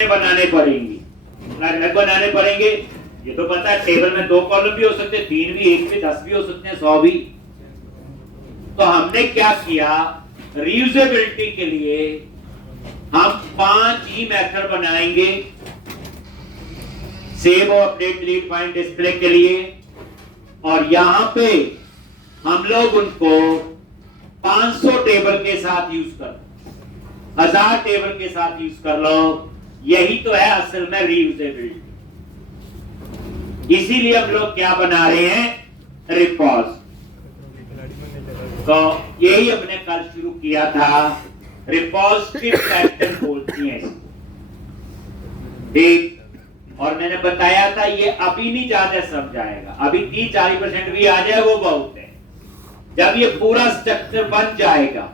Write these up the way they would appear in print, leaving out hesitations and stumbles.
बनाने पड़ेंगे, अलग बनाने पड़ेंगे। ये तो पता है टेबल में 2 कॉलम भी हो सकते हैं, 3 भी, 1 भी, 10 भी हो सकते हैं, 100 भी। तो हमने क्या किया, रीयूजेबिलिटी के लिए हम 5 ही मेथड बनाएंगे सेव और अपडेट डिलीट फाइंड डिस्प्ले के लिए। और यहां पे हम लोग उनको 500 टेबल के साथ यूज कर, 1000 टेबल के साथ यूज कर लो। यही तो है असल में रीयूजेबिलिटी। इसीलिए हम लोग क्या बना रहे हैं, रिपॉज। तो यही हमने कल शुरू किया था, रिपॉजिटरी पैटर्न बोलती है ठीक। और मैंने बताया था ये अभी नहीं ज्यादा समझ आएगा, अभी 30-40% भी आ जाए वो बहुत है। जब ये पूरा स्ट्रक्चर बन जाएगा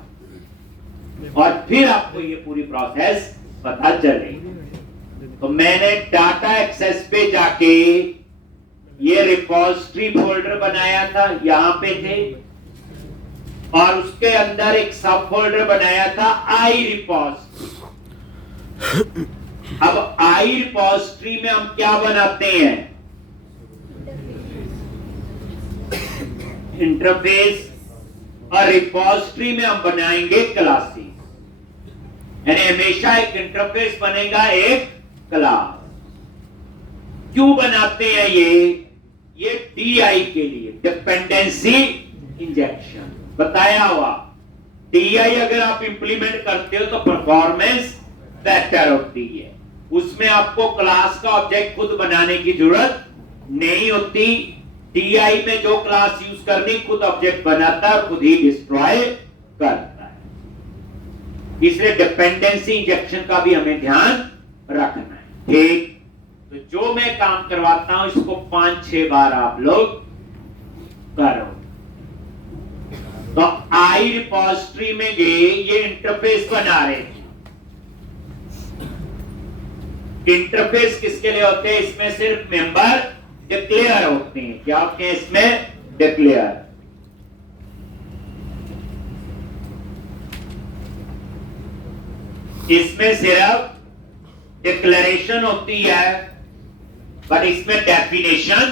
और फिर आपको ये पूरी प्रोसेस पता चलेगी। तो मैंने डाटा एक्सेस पे जाके ये रिपॉजिटरी फोल्डर बनाया था, यहां पे थे, और उसके अंदर एक सब फोल्डर बनाया था आई रिपॉजिटरी। अब आई रिपॉजिटरी में हम क्या बनाते हैं, इंटरफेस, और रिपॉजिटरी में हम बनाएंगे क्लासेस। यानी हमेशा एक इंटरफेस बनेगा, एक क्लास। क्यों बनाते हैं ये DI के लिए, डिपेंडेंसी इंजेक्शन बताया हुआ। DI अगर आप इंप्लीमेंट करते हो तो परफॉर्मेंस बेहतर होती है। उसमें आपको क्लास का ऑब्जेक्ट खुद बनाने की जरूरत नहीं होती। DI में जो क्लास यूज करनी खुद ऑब्जेक्ट बनाता है और खुद ही डिस्ट्रॉय करता है। इसलिए डिपेंडेंसी इंजेक्शन का भी हमें ध्यान रखना है ठीक। तो जो मैं काम करवाता हूं इसको 5-6 बार आप लोग करो। तो आई रिपॉजिटरी में गए, ये इंटरफेस बना रहे थे। इंटरफेस किसके लिए होते हैं, इसमें सिर्फ मेंबर डिक्लेयर होते हैं। क्या होते हैं इसमें, डिक्लेयर। इसमें सिर्फ डिक्लेरेशन होती है, पर इसमें डेफिनेशन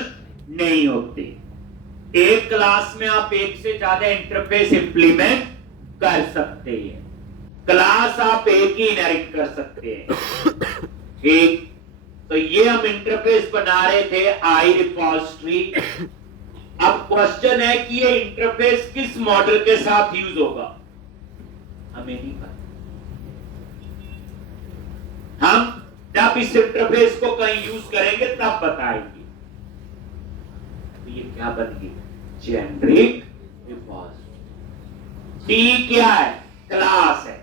नहीं होती। एक क्लास में आप एक से ज्यादा इंटरफेस इंप्लीमेंट कर सकते हैं। क्लास आप एक ही इनहेरिट कर सकते हैं ठीक। तो ये हम इंटरफेस बना रहे थे आई रिपॉजिटरी। अब क्वेश्चन है कि ये इंटरफेस किस मॉडल के साथ यूज होगा, हमें नहीं पता। हम जब इस इंटरफेस को कहीं यूज करेंगे तब बताएंगे। तो ये क्या बन गई, जेनरिक रिपॉजिटरी। टी क्या है, क्लास है।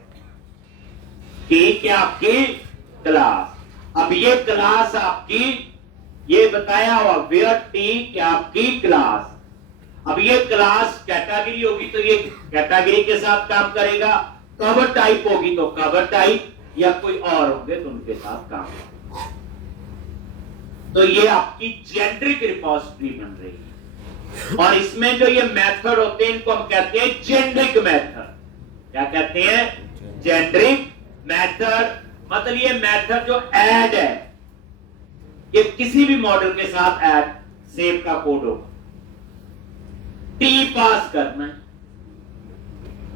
टी क्या आपकी क्लास। अब ये क्लास आपकी, ये बताया हुआ वेयर टी क्या आपकी क्लास। अब ये क्लास कैटेगरी होगी तो ये कैटेगरी के साथ काम करेगा, कवर टाइप होगी तो कवर टाइप, या कोई और होंगे तो उनके साथ काम। तो ये आपकी जेनरिक रिपॉजिटरी बन रही है। और इसमें जो ये मेथड होते हैं इनको हम कहते हैं जेनरिक मेथड। क्या कहते हैं, जेनरिक मेथड। मतलब ये मेथड जो ऐड है, ये किसी भी मॉडल के साथ ऐड, सेव का कोड होगा, टी पास करना है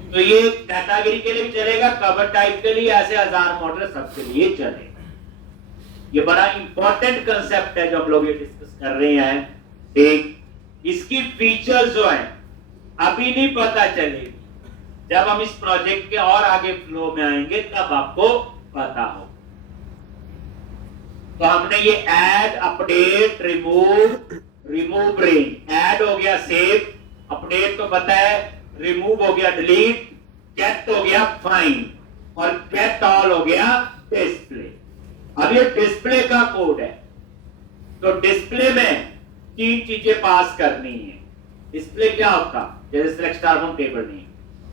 तो ये कैटेगरी के लिए भी चलेगा, कवर टाइप के लिए, ऐसे 1000 मॉडल सबके लिए चलेगा। ये बड़ा इंपॉर्टेंट कंसेप्ट है जो हम लोग ये डिस्कस कर रहे हैं ठीक। इसकी फीचर्स जो है अभी नहीं पता चलेगी, जब हम इस प्रोजेक्ट के और आगे फ्लो में आएंगे तब आपको पता हो। तो हमने ये add, update, remove range. Add हो गया सेव, अपडेट तो पता है, रिमूव हो गया डिलीट, गेट हो गया फाइंड, और गेट ऑल हो गया डिस्प्ले। अब ये डिस्प्ले का कोड है। तो डिस्प्ले में 3 चीजें पास करनी है। डिस्प्ले क्या होता, जैसे सिलेक्ट स्टार फ्रॉम टेबल नहीं,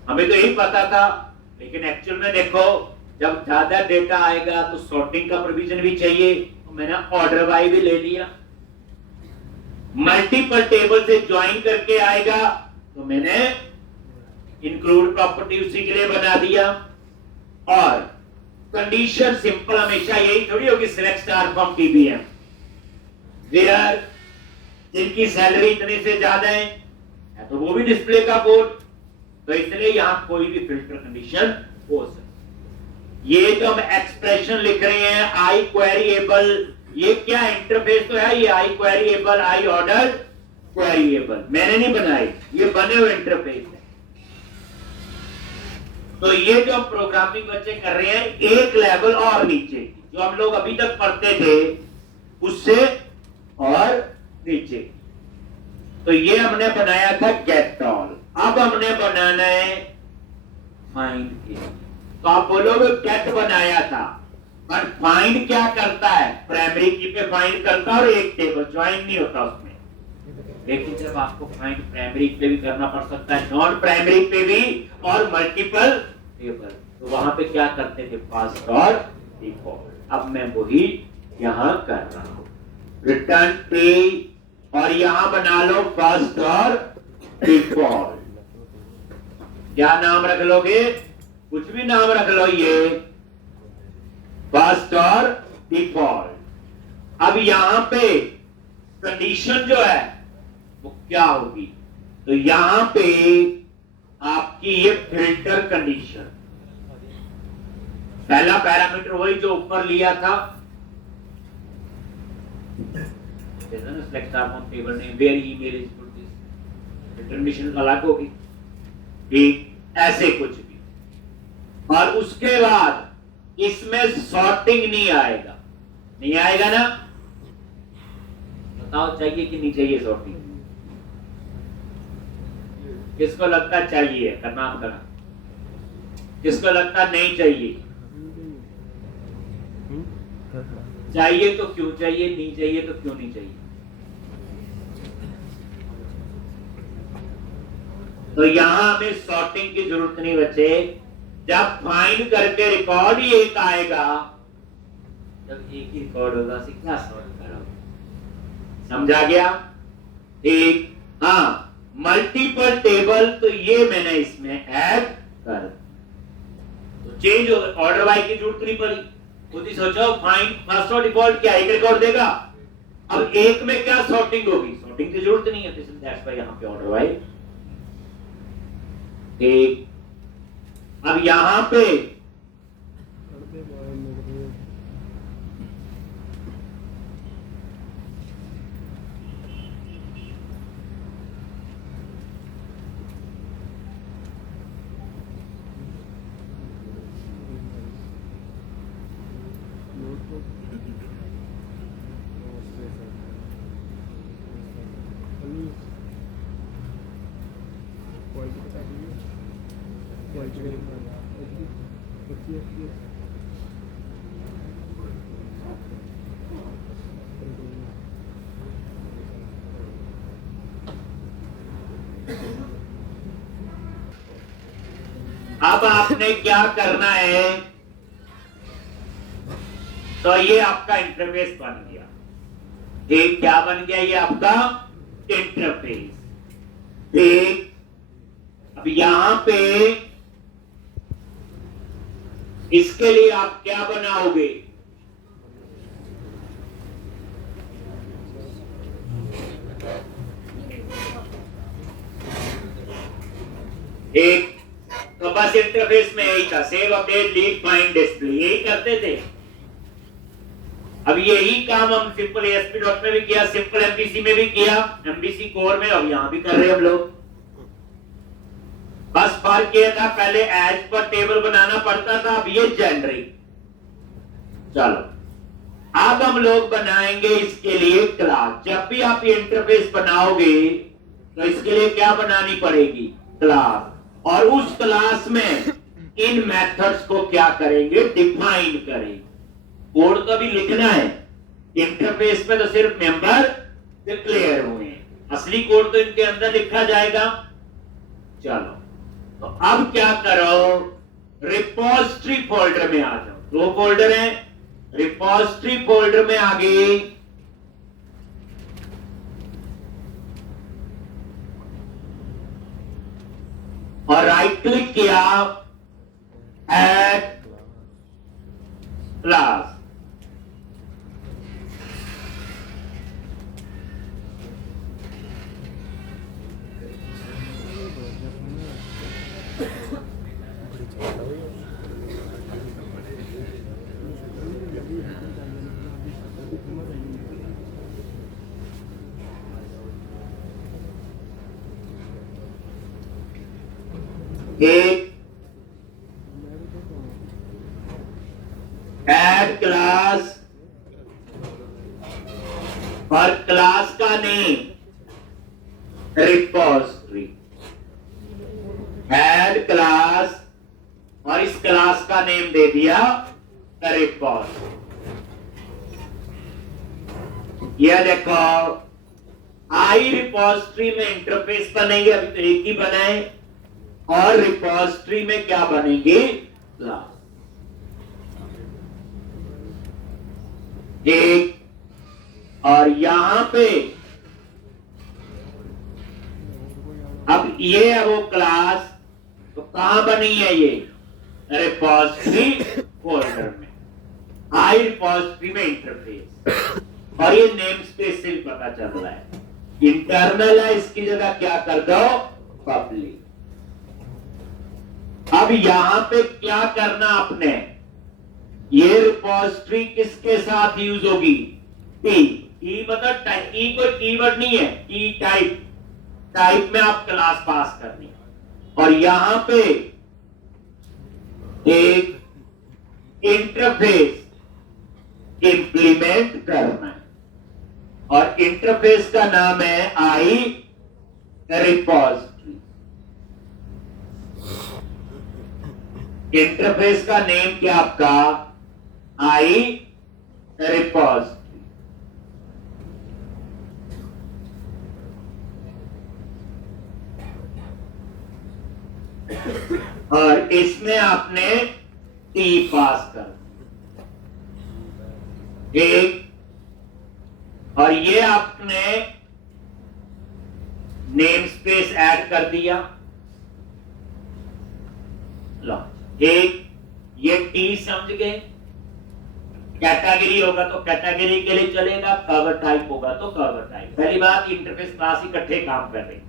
हमें तो यही पता था, लेकिन एक्चुअल में देखो जब ज्यादा डेटा आएगा तो सॉर्टिंग का प्रोविजन भी चाहिए। तो मैंने ऑर्डर बाय भी ले लिया। मल्टीपल टेबल से ज्वाइन करके आएगा तो मैंने इंक्लूड प्रॉपर्टी उसी के लिए बना दिया। और कंडीशन सिंपल हमेशा यही थोड़ी होगी, select star from TBM, where जिनकी सैलरी इतने से ज्यादा है तो वो भी डिस्प्ले का कोड, तो इसलिए यहां कोई भी फिल्टर कंडीशन हो सकती। ये जो हम एक्सप्रेशन लिख रहे हैं आई क्वेरीएबल, ये क्या इंटरफेस तो है, ये आई क्वेरीएबल, आई ऑर्डर क्वेरीएबल मैंने नहीं बनाई, ये बने हुए इंटरफेस है। तो ये जो प्रोग्रामिंग बच्चे कर रहे हैं एक लेवल और नीचे, जो हम लोग अभी तक पढ़ते थे उससे और नीचे। तो ये हमने बनाया था गेट ऑल, अब हमने बनाना है फाइंड की। तो आप बोलोगे गेट बनाया था, पर फाइंड क्या करता है, प्राइमरी की पे फाइंड करता है और एक टेबल ज्वाइन नहीं होता उसमें। लेकिन जब आपको फाइंड प्राइमरी पे भी करना पड़ सकता है, नॉन प्राइमरी पे भी और मल्टीपल टेबल, तो वहां पे क्या करते थे, फर्स्ट और डिफॉल्ट। अब मैं वही यहां कर रहा हूं, रिटर्न पे, और यहां बना लो फर्स्ट और डिफॉल्ट। क्या नाम रख लोगे, कुछ भी नाम रख लो, ये फर्स्ट और डिफॉल्ट। अब यहां पे कंडीशन जो है वो क्या होगी, तो यहां पे आपकी ये फिल्टर कंडीशन, पहला पैरामीटर वही जो ऊपर लिया था, table name where email is put this, condition अलग होगी, ठीक ऐसे कुछ भी। और उसके बाद इसमें सॉर्टिंग नहीं आएगा, नहीं आएगा ना, बताओ चाहिए कि नहीं चाहिए सॉर्टिंग, किसको लगता चाहिए, करना आप करना, किसको लगता नहीं चाहिए, चाहिए तो क्यों चाहिए, नहीं चाहिए तो क्यों नहीं चाहिए। तो यहां हमें सॉर्टिंग की जरूरत नहीं बचे, जब फाइंड करके रिकॉर्ड ही एक आएगा, जब एक ही रिकॉर्ड होगा तो क्या सॉर्ट करो, समझा गया, ठीक। हाँ, मल्टीपल टेबल, तो ये मैंने इसमें ऐड कर, तो चेंज ऑर्डर बाय की जरूरत नहीं पड़ी, खुद ही सोचो, फाइंड फर्स्ट और डिफॉल्ट क्या एक रिकॉर्ड देगा, अब एक में क्या सॉर्टिंग होगी, सॉर्टिंग की जरूरत नहीं है, तो दैट्स व्हाई यहां पे ऑर्डर बाय, ठीक। अब यहां पे अब आपने क्या करना है, तो ये आपका इंटरफेस बन गया, ठीक, क्या बन गया, ये आपका इंटरफेस, ठीक। अब यहां पे इसके लिए आप क्या बनाओगे, एक, तो बस इंटरफेस में यही था, save update leave find display, यही करते थे। अब यही काम हम सिंपल ASP.NET में भी किया, सिंपल MVC में भी किया, MVC कोर में, अब यहां भी कर रहे हैं हम लोग। बस फर्क ये था, पहले एज पर टेबल बनाना पड़ता था, अब ये जेनरिक। चलो अब हम लोग बनाएंगे इसके लिए क्लास। जब भी आप ये इंटरफेस बनाओगे तो इसके लिए क्या बनानी पड़ेगी, क्लास, और उस क्लास में इन मेथड्स को क्या करेंगे, डिफाइन करेंगे। कोड तो भी लिखना है, इंटरफेस पे तो सिर्फ मेंबर डिक्लेयर हुए हैं, असली कोड तो इनके अंदर लिखा जाएगा। चलो तो अब क्या करो, रिपोजिटरी फोल्डर में आ जाओ, दो फोल्डर हैं, रिपोजिटरी फोल्डर में आ गए, और राइट क्लिक किया, ऐड क्लास। एक ऐड क्लास और क्लास का नेम रिपोजिटरी। ऐड क्लास और इस क्लास का नेम दे दिया रिपोजिटरी। यह देखो आई रिपोजिटरी में इंटरफेस बनेंगे, अभी तो एक ही बनाए, और रिपोजिटरी में क्या बनेंगे? क्लास। एक और यहां पे अब ये है वो क्लास, तो कहां बनी है ये? रिपोजिटरी फोल्डर में, आई रिपोजिटरी में इंटरफेस। और ये नेम स्पेस से भी पता चल रहा है इंटरनल है, इसकी जगह क्या कर दो? पब्लिक। अब यहां पे क्या करना आपने? ये रिपोजिटरी किसके साथ यूज होगी? की मतलब की कोई कीवर्ड नहीं है, की टाइप, टाइप में आप क्लास पास करनी। और यहां पे एक इंटरफेस इंप्लीमेंट करना है, और इंटरफेस का नाम है आई रिपोजिटरी। इंटरफेस का नेम क्या आपका? आई रिपोजिटरी। और इसमें आपने टी पास कर एक, और ये आपने नेम स्पेस ऐड कर दिया। लो एक, ये टी समझ गए। कैटेगरी होगा तो कैटेगरी के लिए चलेगा, कवर टाइप होगा तो कवर टाइप। पहली बात, इंटरफेस क्लास इकट्ठे काम कर रहे हैं।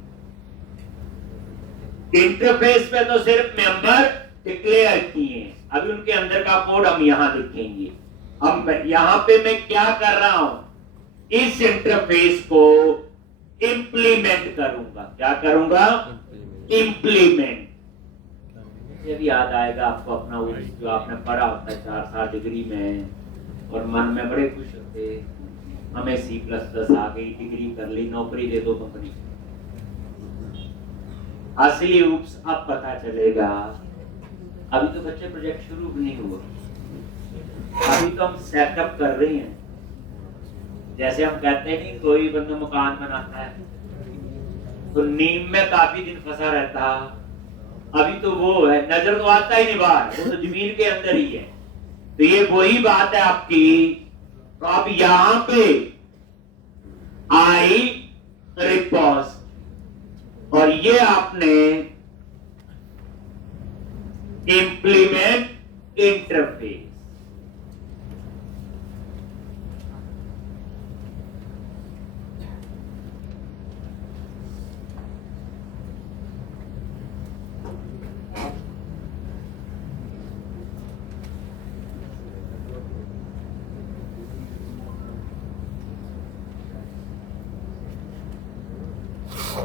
इंटरफेस पे तो सिर्फ मेंबर डिक्लेयर किए, अभी उनके अंदर का कोड हम यहां लिखेंगे। अब यहां पे मैं क्या कर रहा हूं? इस इंटरफेस को इंप्लीमेंट करूंगा। क्या करूंगा? इंप्लीमेंट। ये भी याद आएगा आपको अपना वो जो आपने पढ़ा होता है 4 साल डिग्री में, और मन में बड़े खुश होते, हमें C++ आ गई, डिग्री कर ली, नौकरी दे दो कंपनी। असली उप्स अब पता चलेगा। अभी तो बच्चे प्रोजेक्ट शुरू भी नहीं हुआ, अभी तो हम सेटअप कर रहे हैं। जैसे हम कहते नहीं, कोई बंदा मकान बनाता है तो नींव में काफी दिन फंसा रहता, अभी तो वो है, नजर तो आता ही नहीं बाहर, वो तो जमीन के अंदर ही है। तो ये वही बात है आपकी। तो अब यहां पे आई रिपोज, और ये आपने इंप्लीमेंट इंटरफेस।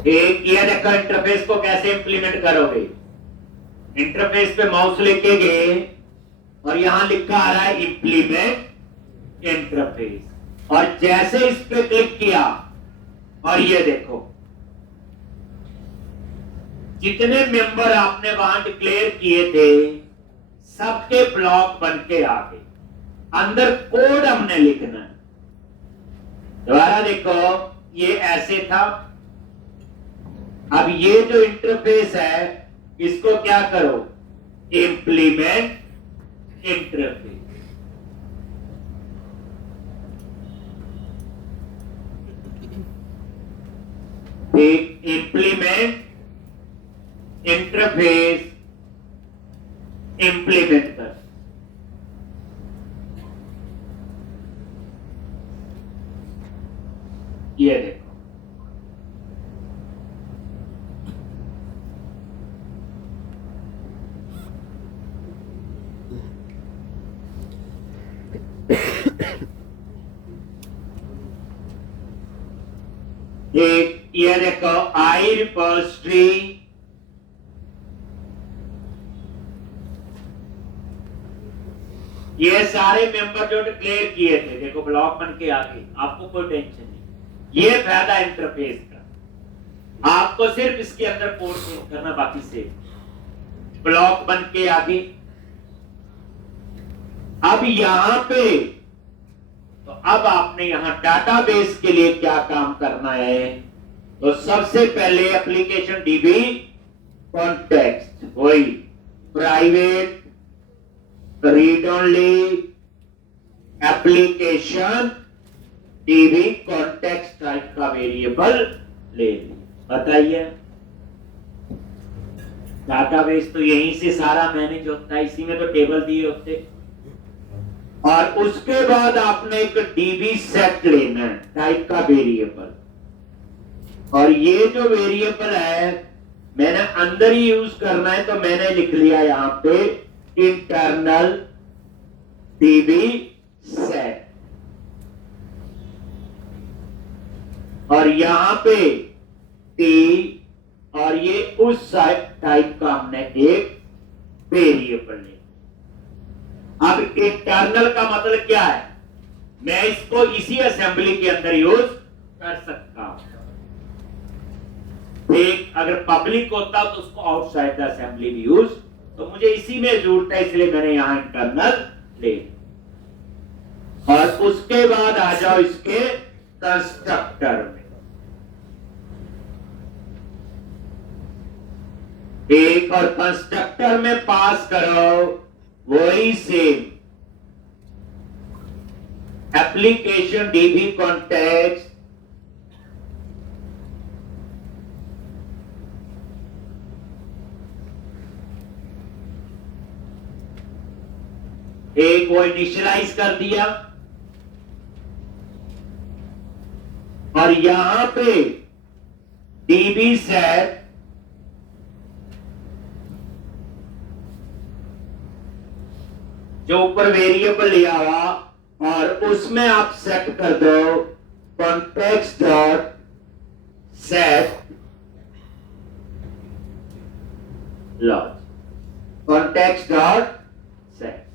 एक ये देखो इंटरफेस को कैसे इंप्लीमेंट करोगे। इंटरफेस पे माउस लेके गए और यहां लिखा आ रहा है इंप्लीमेंट इंटरफेस, और जैसे इस पे क्लिक किया और ये देखो जितने मेंबर आपने वहां डिक्लेयर किए थे सबके ब्लॉक बन के आ गए। अंदर कोड हमने लिखना है। दोबारा देखो, ये ऐसे था। अब ये जो इंटरफेस है इसको क्या करो? Implement interface. Implement interface implement कर। ये देखो, एक ये देखो आई रिपोजिटरी, ये सारे मेंबर जो डिक्लेयर किए थे, देखो ब्लॉक बन के आगे, आपको कोई टेंशन नहीं। ये फायदा इंटरफेस का, आपको सिर्फ इसके अंदर कोड चेंज करना, बाकी से ब्लॉक बन के आगे। अब यहां पे तो अब आपने यहां डाटाबेस के लिए क्या काम करना है, तो सबसे पहले एप्लीकेशन डीबी कॉन्टेक्स्ट, वही private read only application dB context type का वेरिएबल ले ली। बताइए, डाटाबेस तो यहीं से सारा मैनेज होता है, इसी में तो टेबल दिए होते। और उसके बाद आपने एक डीबी सेट लेना है टाइप का वेरिएबल, और ये जो वेरिएबल है मैंने अंदर ही यूज करना है, तो मैंने लिख लिया यहां पे इंटरनल डीबी सेट, और यहां पे टी, और ये उस टाइप का हमने एक वेरिएबल लिया। अब इंटरनल का मतलब क्या है, मैं इसको इसी असेंबली के अंदर यूज कर सकता हूं। एक अगर पब्लिक होता तो उसको आउटसाइड द असेंबली भी यूज, तो मुझे इसी में जरूरत है, इसलिए मैंने यहां इंटरनल ले। और उसके बाद आ जाओ इसके कंस्ट्रक्टर में, एक और कंस्ट्रक्टर में पास करो वही सेम एप्लीकेशन डीबी कॉन्टेक्स्ट, एक वो इनिशियलाइज कर दिया, और यहां पे डीबी सेट जो ऊपर वेरिएबल लिया हुआ, और उसमें आप सेट कर दो context dot set logs, context dot set.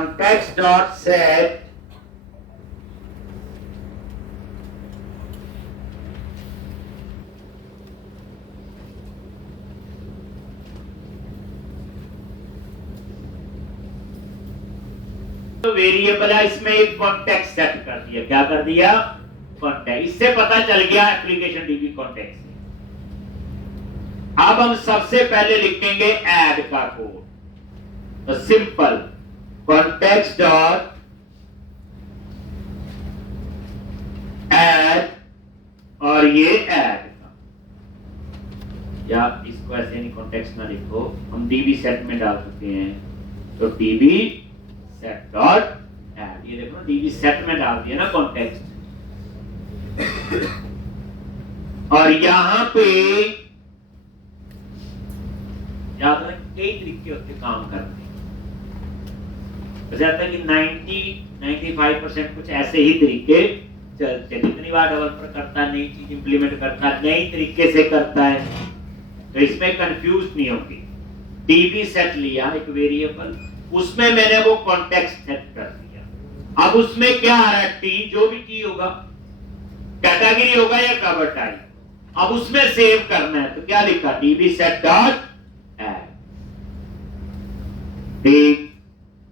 Context dot set तो वेरिएबल है, इसमें एक कॉन्टेक्स्ट सेट कर दिया। क्या कर दिया? कॉन्टेक्स्ट। इससे पता चल गया एप्लीकेशन डीबी कॉन्टेक्स्ट। अब हम सबसे पहले लिखेंगे ऐड का कोड, तो सिंपल कॉन्टेक्स्ट डॉट ऐड, और ये ऐड का, या इसको ऐसे नहीं कॉन्टेक्स्ट ना लिखो, हम डीबी सेट में डाल चुके हैं, तो डीबी सेट डॉट ऐड, ये देखो ना डीबी सेट में डाल दिया ना कॉन्टेक्स्ट। और यहां पे याद रखें कई तरीके होते काम करने, जाता है कि 90-95% कुछ ऐसे ही तरीके चलते। कितनी बार डेवलपर करता है, नई चीज इंप्लीमेंट करता है, नई तरीके से करता है, तो इसमें कंफ्यूज नहीं होगी। डीबी सेट लिया एक वेरिएबल, उसमें मैंने वो कॉन्टेक्स्ट सेट कर दिया। अब उसमें क्या आ रहा है, टी, जो भी टी होगा, कैटेगरी होगा या कवर टाइप, अब उसमें सेव करना है, तो क्या लिखा, डीबी सेट डॉट ऐड। ठीक,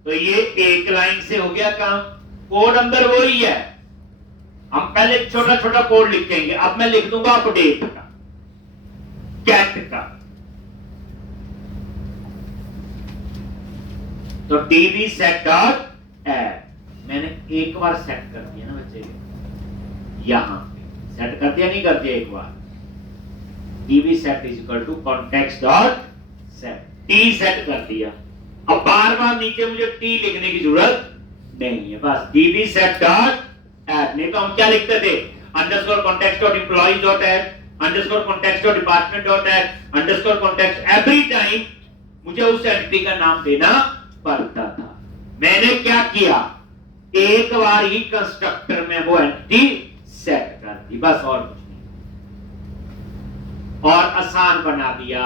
तो ये एक लाइन से हो गया काम। कोड अंदर वही है, हम पहले छोटा छोटा कोड लिखेंगे, अब मैं लिख दूंगा अपडेट का। गेट का। तो डीबी सेट डॉट ऐड मैंने एक बार सेट कर दिया ना बच्चे, यहां पे सेट कर दिया, नहीं कर दिया एक बार। DB set is equal to context dot set, T set कर दिया। अब बार बार नीचे मुझे टी लिखने की जरूरत नहीं है, बस डीबी सेट डॉट ऐड। नहीं तो हम क्या लिखते थे, underscore context dot employees dot add, underscore context dot department dot add, underscore context. Every time मुझे उस एंटिटी का नाम देना पड़ता था। मैंने क्या किया, एक बार ही कंस्ट्रक्टर में वो एंटिटी सेट कर दी, बस और कुछ नहीं, और आसान बना दिया।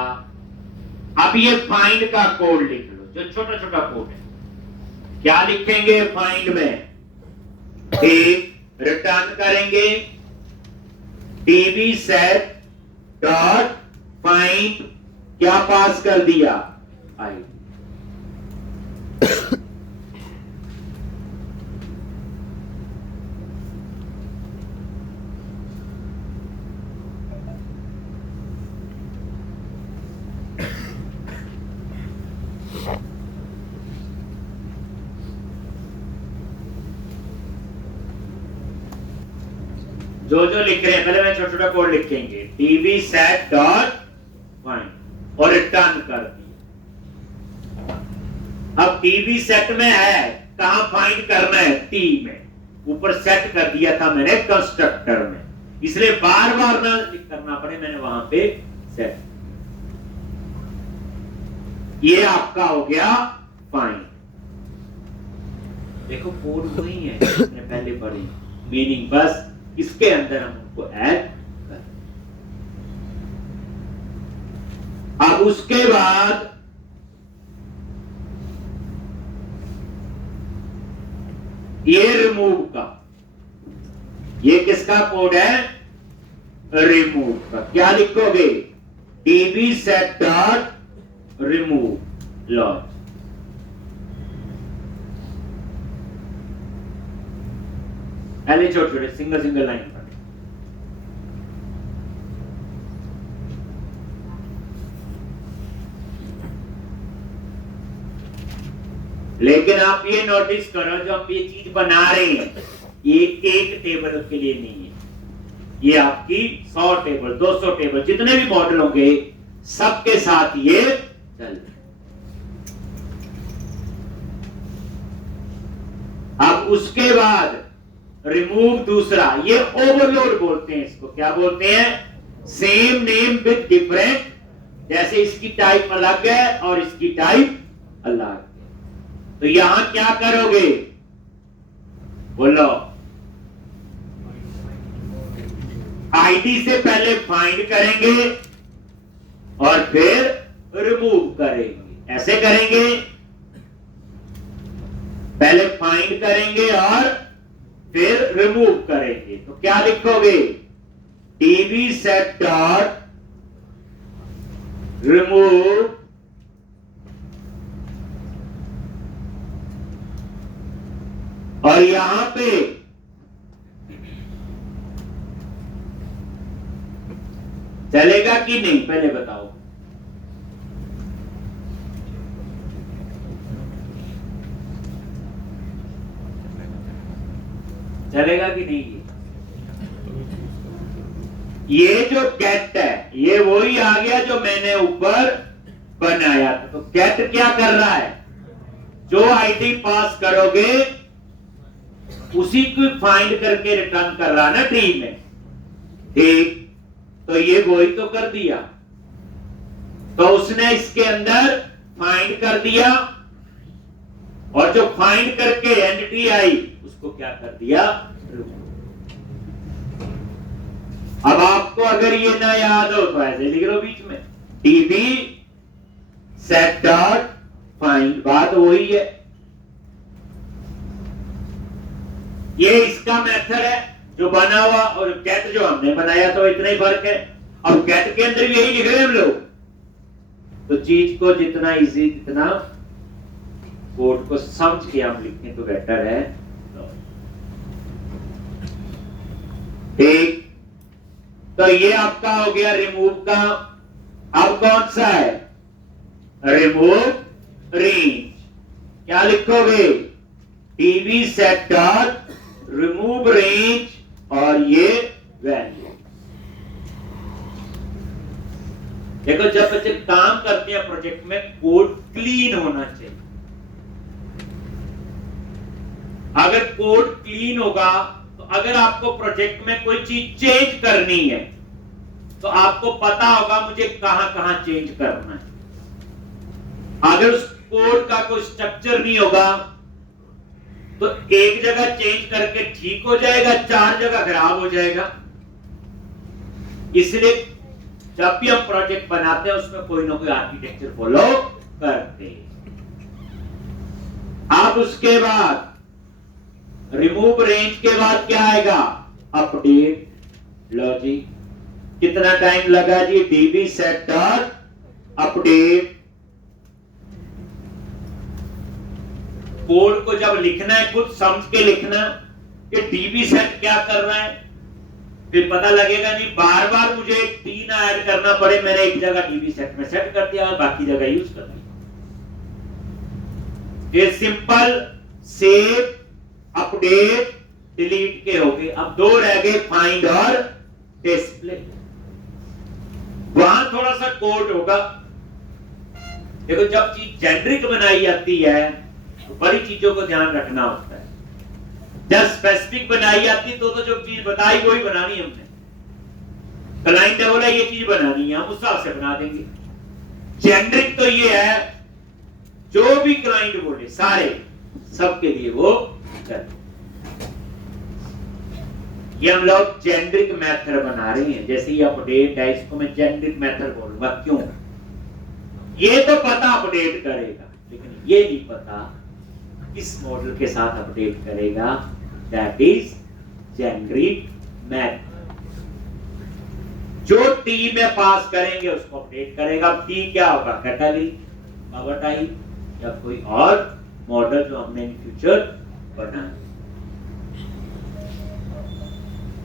अब ये फाइंड का कोड लिख लो, जो छोटा छोटा कोड है। क्या लिखेंगे फाइंड में, एक रिटर्न करेंगे डीबी सेट डॉट फाइंड, क्या पास कर दिया, आई। जो जो लिख रहे हैं पहले मैं छोटा छोटा कोड लिखेंगे, डीबी सेट डॉट फाइंड और रिटर्न कर दिया। अब डीबी सेट में है, कहां फाइंड करना है, टी में, ऊपर सेट कर दिया था मैंने कंस्ट्रक्टर में, इसलिए बार बार ना करना पड़े, मैंने वहां पे सेट। ये आपका हो गया फाइंड। देखो कोड वही है मैंने पहले पढ़ी, मीनिंग बस इसके अंदर हम उनको ऐड कर। अब उसके बाद ये रिमूव का, ये किसका कोड है, रिमूव का। क्या लिखोगे, DB set dot remove logs. पहले छोटे छोटे सिंगल सिंगल लाइन पर, लेकिन आप ये नोटिस करो, जो आप ये चीज बना रहे हैं, ये एक टेबल के लिए नहीं है, ये आपकी 100 टेबल 200 टेबल जितने भी मॉडल होंगे सबके साथ ये चल। अब उसके बाद रिमूव दूसरा, ये ओवरलोड बोलते हैं इसको। क्या बोलते हैं, सेम नेम विद डिफरेंट, जैसे इसकी टाइप अलग है और इसकी टाइप अलग है। तो यहां क्या करोगे, बोलो, आईडी से पहले फाइंड करेंगे और फिर रिमूव करेंगे। ऐसे करेंगे, पहले फाइंड करेंगे और फिर रिमूव करेंगे। तो क्या लिखोगे, डीबी सेट डॉट रिमूव और यहां पे चलेगा कि नहीं पहले बताओ। चलेगा कि नहीं। ये जो गेट है ये वही आ गया जो मैंने ऊपर बनाया था। तो गेट क्या कर रहा है, जो आईडी पास करोगे उसी को फाइंड करके रिटर्न कर रहा है ना ट्री में, ठीक। तो ये वही तो कर दिया, तो उसने इसके अंदर फाइंड कर दिया और जो फाइंड करके एंटिटी आई उसको क्या कर दिया। अब आपको अगर ये ना याद हो तो ऐसे लिख लो बीच में, डीबी सेट डॉट फाइंड, बात वही है। ये इसका मेथड है जो बना हुआ, और गेट जो हमने बनाया तो इतना ही फर्क है। अब गेट के अंदर भी यही लिख रहे हैं हम लोग। तो चीज को जितना इजी, जितना कोड को समझ के हम लिखें तो बेटर है, ठीक। तो ये आपका हो गया रिमूव का। अब कौन सा है? Remove range. क्या लिखोगे? TV set dot remove range और ये वैल्यू। देखो, जब बच्चे काम करते हैं प्रोजेक्ट में, कोड क्लीन होना चाहिए। अगर कोड क्लीन होगा तो अगर आपको प्रोजेक्ट में कोई चीज चेंज करनी है तो आपको पता होगा मुझे कहां कहां चेंज करना है। अगर उस कोड का कोई स्ट्रक्चर नहीं होगा तो एक जगह चेंज करके ठीक हो जाएगा, 4 जगह खराब हो जाएगा। इसलिए जब भी हम प्रोजेक्ट बनाते हैं उसमें कोई ना कोई आर्किटेक्चर फॉलो करते हैं। अब उसके बाद रिमूव रेंज के बाद क्या आएगा? Update logic. कितना टाइम लगा जी? DB set dot update. Code को जब लिखना है खुद समझ के लिखना कि डीबी सेट क्या कर रहा है, फिर पता लगेगा नहीं बार बार मुझे 3 ऐड करना पड़े। मैंने एक जगह डीबी सेट में सेट कर दिया और बाकी जगह यूज कर दिया। ये सिंपल सेव, अपडेट, डिलीट के हो गए। अब 2 रह गए, फाइंड और डिस्प्ले। वहां थोड़ा सा कोड होगा। देखो, जब चीज जेनरिक बनाई जाती है तो बड़ी चीजों को ध्यान रखना होता है। जब स्पेसिफिक बनाई जाती तो जो चीज बताई वही बनानी हमने। क्लाइंट ने बोला ये चीज बनानी है, हम उस हिसाब से बना देंगे। जेनरिक तो ये है जो भी क्लाइंट बोले सारे सबके लिए वो कर। ये हम लोग जेनरिक मेथड बना रहे हैं। जैसे ये अपडेट है, इसको मैं जेनरिक मेथड बोलूंगा। क्यों? ये तो पता अपडेट करेगा, लेकिन ये नहीं पता किस मॉडल के साथ अपडेट करेगा। That is generic method. जो टी में पास करेंगे उसको अपडेट करेगा। टी क्या होगा? कैटेगरी, पावर टाइप या कोई और मॉडल जो हमने इन फ्यूचर बना।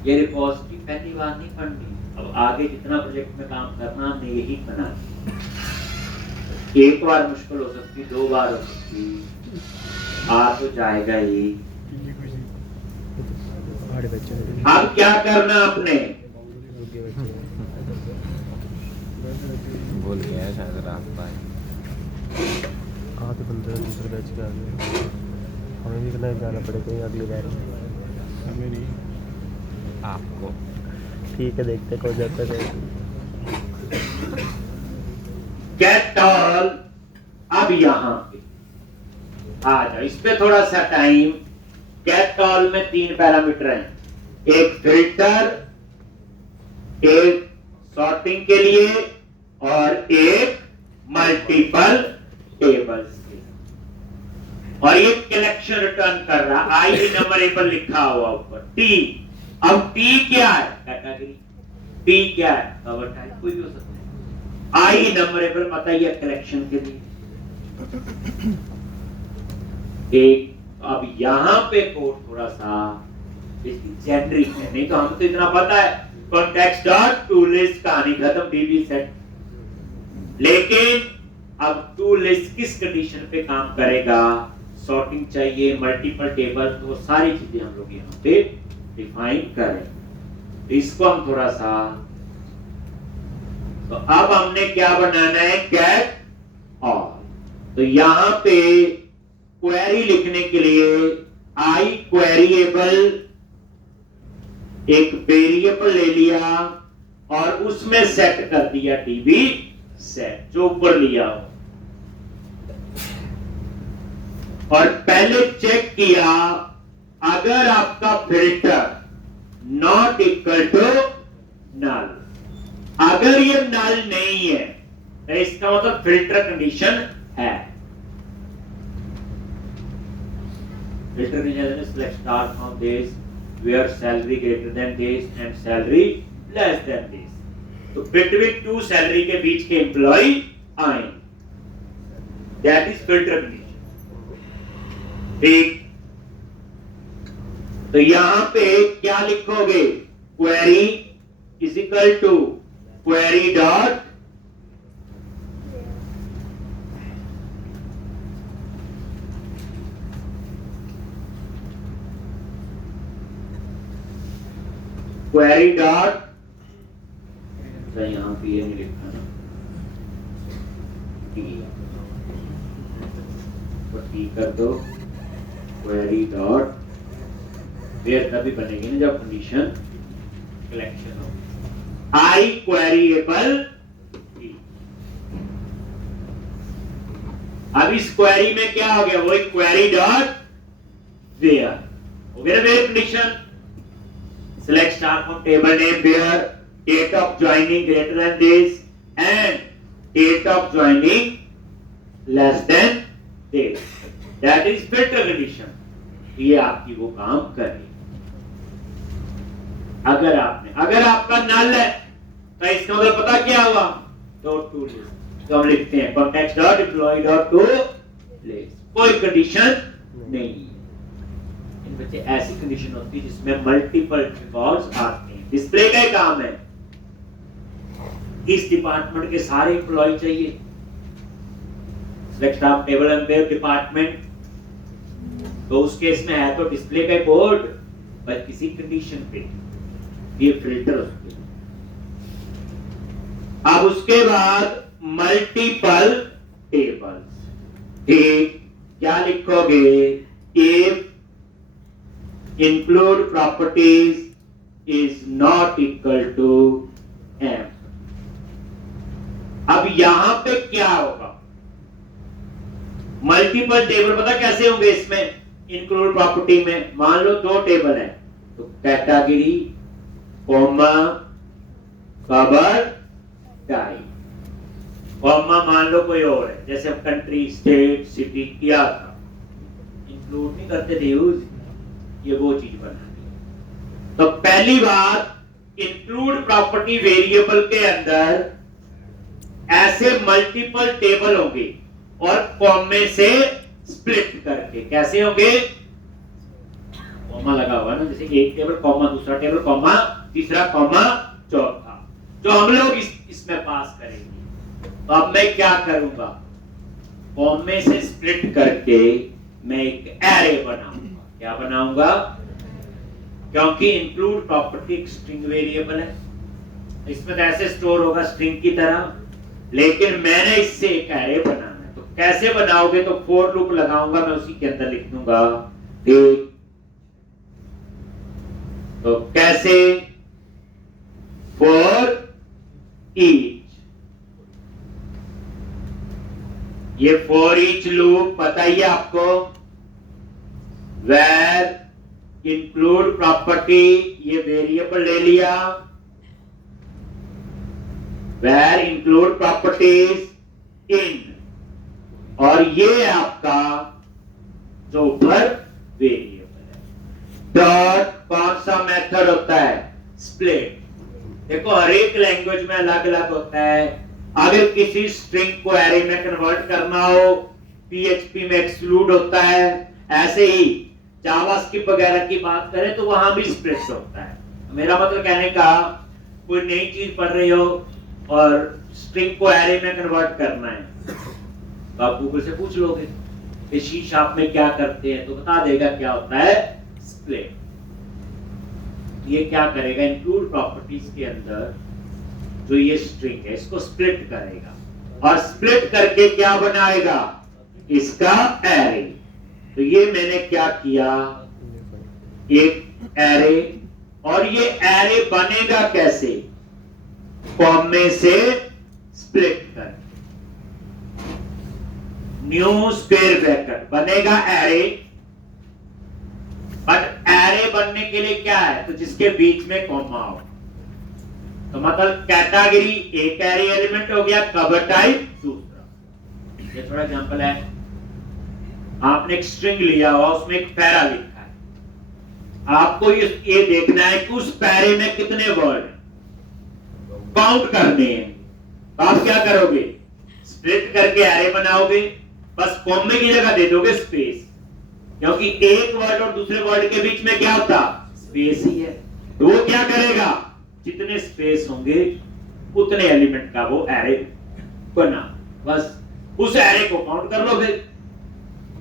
ये रिपोजिटरी पहली बार नहीं पढ़नी। अब आगे जितना प्रोजेक्ट में काम करना हमने यही बना। एक बार मुश्किल हो सकती, 2 बार हो सकती, आ तो जाएगा ही। अब क्या करना आपने? बोल गया शायद रात पाए तो बंदे दूसरे बैच के आ गए। हमें भी कहीं जाना पड़ेगा अगली बार। हमें नहीं, आपको। ठीक है, देखते हो जाता है। Get all. अब यहां पे आ जाओ, इस पे थोड़ा सा टाइम। गेट ऑल में 3 पैरामीटर हैं, एक फिल्टर, एक सॉर्टिंग के लिए और एक मल्टीपल टेबल्स के। और ये कलेक्शन रिटर्न कर रहा, आई नंबरेबल लिखा हुआ ऊपर टी। अब टी क्या है? कैटेगरी। टी क्या है? कवर टाइप, कोई भी हो सकता है। आई नंबरेबल बताइए कलेक्शन के लिए एक। अब यहां पे कोड थोड़ा सा इसकी जेनरिक है, नहीं तो हम तो इतना पता है कॉन्टेक्स्ट डॉट टू लिस्ट, कहानी खत्म, डीबी सेट। लेकिन अब टू लिस्ट किस कंडीशन पे काम करेगा? सॉर्टिंग चाहिए, मल्टीपल टेबल, तो सारी चीजें हम लोग यहाँ पे डिफाइन करें। तो इसको हम थोड़ा सा, तो अब हमने क्या बनाना है? Get all. तो यहां पे क्वेरी लिखने के लिए आई क्वेरिएबल एक वेरिएबल ले लिया और उसमें सेट कर दिया डीबी सेट, जो ऊपर लिया हो। और पहले चेक किया अगर आपका filter not equal to null. अगर ये नल नहीं है तो इसका मतलब फिल्टर कंडीशन है। Filter condition select star from this where salary greater than this and salary less than this। तो बिटवीन 2 सैलरी के बीच के एम्प्लॉय आए, दैट इज फिल्टर कंडीशन। ठीक, तो यहां पे क्या लिखोगे? Query is equal to query dot query dot, यहां पे ये नहीं लिखा ना, तो टी कर दो, क्वेरी डॉट वेयर तभी बनेगी ना जब कंडीशन कलेक्शन हो। आई क्वेरीएबल टी। अब इस क्वेरी में क्या हो गया, वही क्वेरी डॉट वेयर हो गया, where condition. Select star from table name where date of joining greater than this and date of joining less than this. That is filter condition. ये आपकी वो काम करेगी। अगर आपका null है तो इसका मतलब पता क्या हुआ, डॉट टू लिस्ट। तो हम लिखते हैं context dot employee dot to list, कोई कंडीशन नहीं। बच्चे ऐसी कंडीशन होती है जिसमें मल्टीपल रिकॉर्ड्स आते हैं। डिस्प्ले का काम है, इस डिपार्टमेंट के सारे एम्प्लॉय चाहिए, select of table and where department, तो उस केस में है तो डिस्प्ले का बोर्ड, पर किसी कंडीशन पे ये फिल्टर होते हैं। अब उसके बाद मल्टीपल टेबल्स, ठीक, क्या लिखोगे, if include properties is not equal to m। अब यहां पे क्या होगा, मल्टीपल टेबल पता कैसे होंगे इसमें, इंक्लूड प्रॉपर्टी में मान लो दो टेबल है तो category comma cover type comma मान लो कोई और है, जैसे कंट्री स्टेट सिटी किया था, इंक्लूड नहीं करते थे यूज, ये वो चीज बनानी। तो पहली बात, इंक्लूड प्रॉपर्टी वेरिएबल के अंदर ऐसे मल्टीपल टेबल होंगे और कॉमे से स्प्लिट करके, कैसे होंगे, कॉमा लगा हुआ ना, जैसे एक टेबल कॉमा, दूसरा टेबल कॉमा, तीसरा कॉमा, चौथा, जो हम लोग इसमें पास करेंगे। तो अब मैं क्या करूंगा, कॉमे से स्प्लिट करके मैं एक एरे बनाऊंगा। क्या बनाऊंगा, क्योंकि इंक्लूड प्रॉपर्टी एक स्ट्रिंग वेरिएबल है, इसमें तो ऐसे स्टोर होगा स्ट्रिंग की तरह, लेकिन मैंने इससे एक एरे बनाना है। तो कैसे बनाओगे, तो फॉर लूप लगाऊंगा, मैं उसी के अंदर लिख दूंगा, ठीक, तो कैसे, फॉर ईच, ये फॉर ईच लूप पता ही है आपको, where include property, ये वेरिएबल ले लिया, where include properties in, और ये आपका जो ऊपर वेरिएबल है। डॉट कौन सा मेथड होता है, स्प्लिट। देखो हर एक लैंग्वेज में अलग अलग होता है, अगर किसी स्ट्रिंग को एरे में कन्वर्ट करना हो, पीएचपी में एक्सक्लूड होता है, ऐसे ही जावास्क्रिप्ट वगैरह की बात करें तो वहां भी स्प्लिट होता है। मेरा मतलब कहने का, कोई नई चीज पढ़ रहे हो और स्ट्रिंग को एरे में कन्वर्ट करना है तो आप गूगल से पूछ लोगे कि सी शार्प में क्या करते हैं, तो बता देगा क्या होता है, स्प्लिट। ये क्या करेगा, इंक्लूड प्रॉपर्टीज के अंदर जो ये स्ट्रिंग है इसको स्प्लिट करेगा और स्प्लिट करके क्या बनाएगा, इसका एरे। तो ये मैंने क्या किया, एक एरे, और ये एरे बनेगा कैसे, कॉमे से स्प्लिट कर, न्यू स्क्वायर ब्रैकेट बनेगा एरे। बट एरे बनने के लिए क्या है, तो जिसके बीच में कॉमा हो, तो मतलब कैटेगरी एक एरे एलिमेंट हो गया, कवर टाइप दूसरा। ये थोड़ा एग्जांपल है, आपने एक स्ट्रिंग लिया हुआ, उसमें एक पैरा लिखा है, आपको ये देखना है कि उस पैरे में कितने वर्ड काउंट करने हैं। तो आप क्या करोगे, स्प्लिट करके एरे बनाओगे, बस कॉमे की जगह दे दोगे स्पेस, क्योंकि एक वर्ड और दूसरे वर्ड के बीच में क्या होता, स्पेस ही है। तो वो क्या करेगा, जितने स्पेस होंगे उतने एलिमेंट का वो एरे बना, बस उस एरे को काउंट कर लो। फिर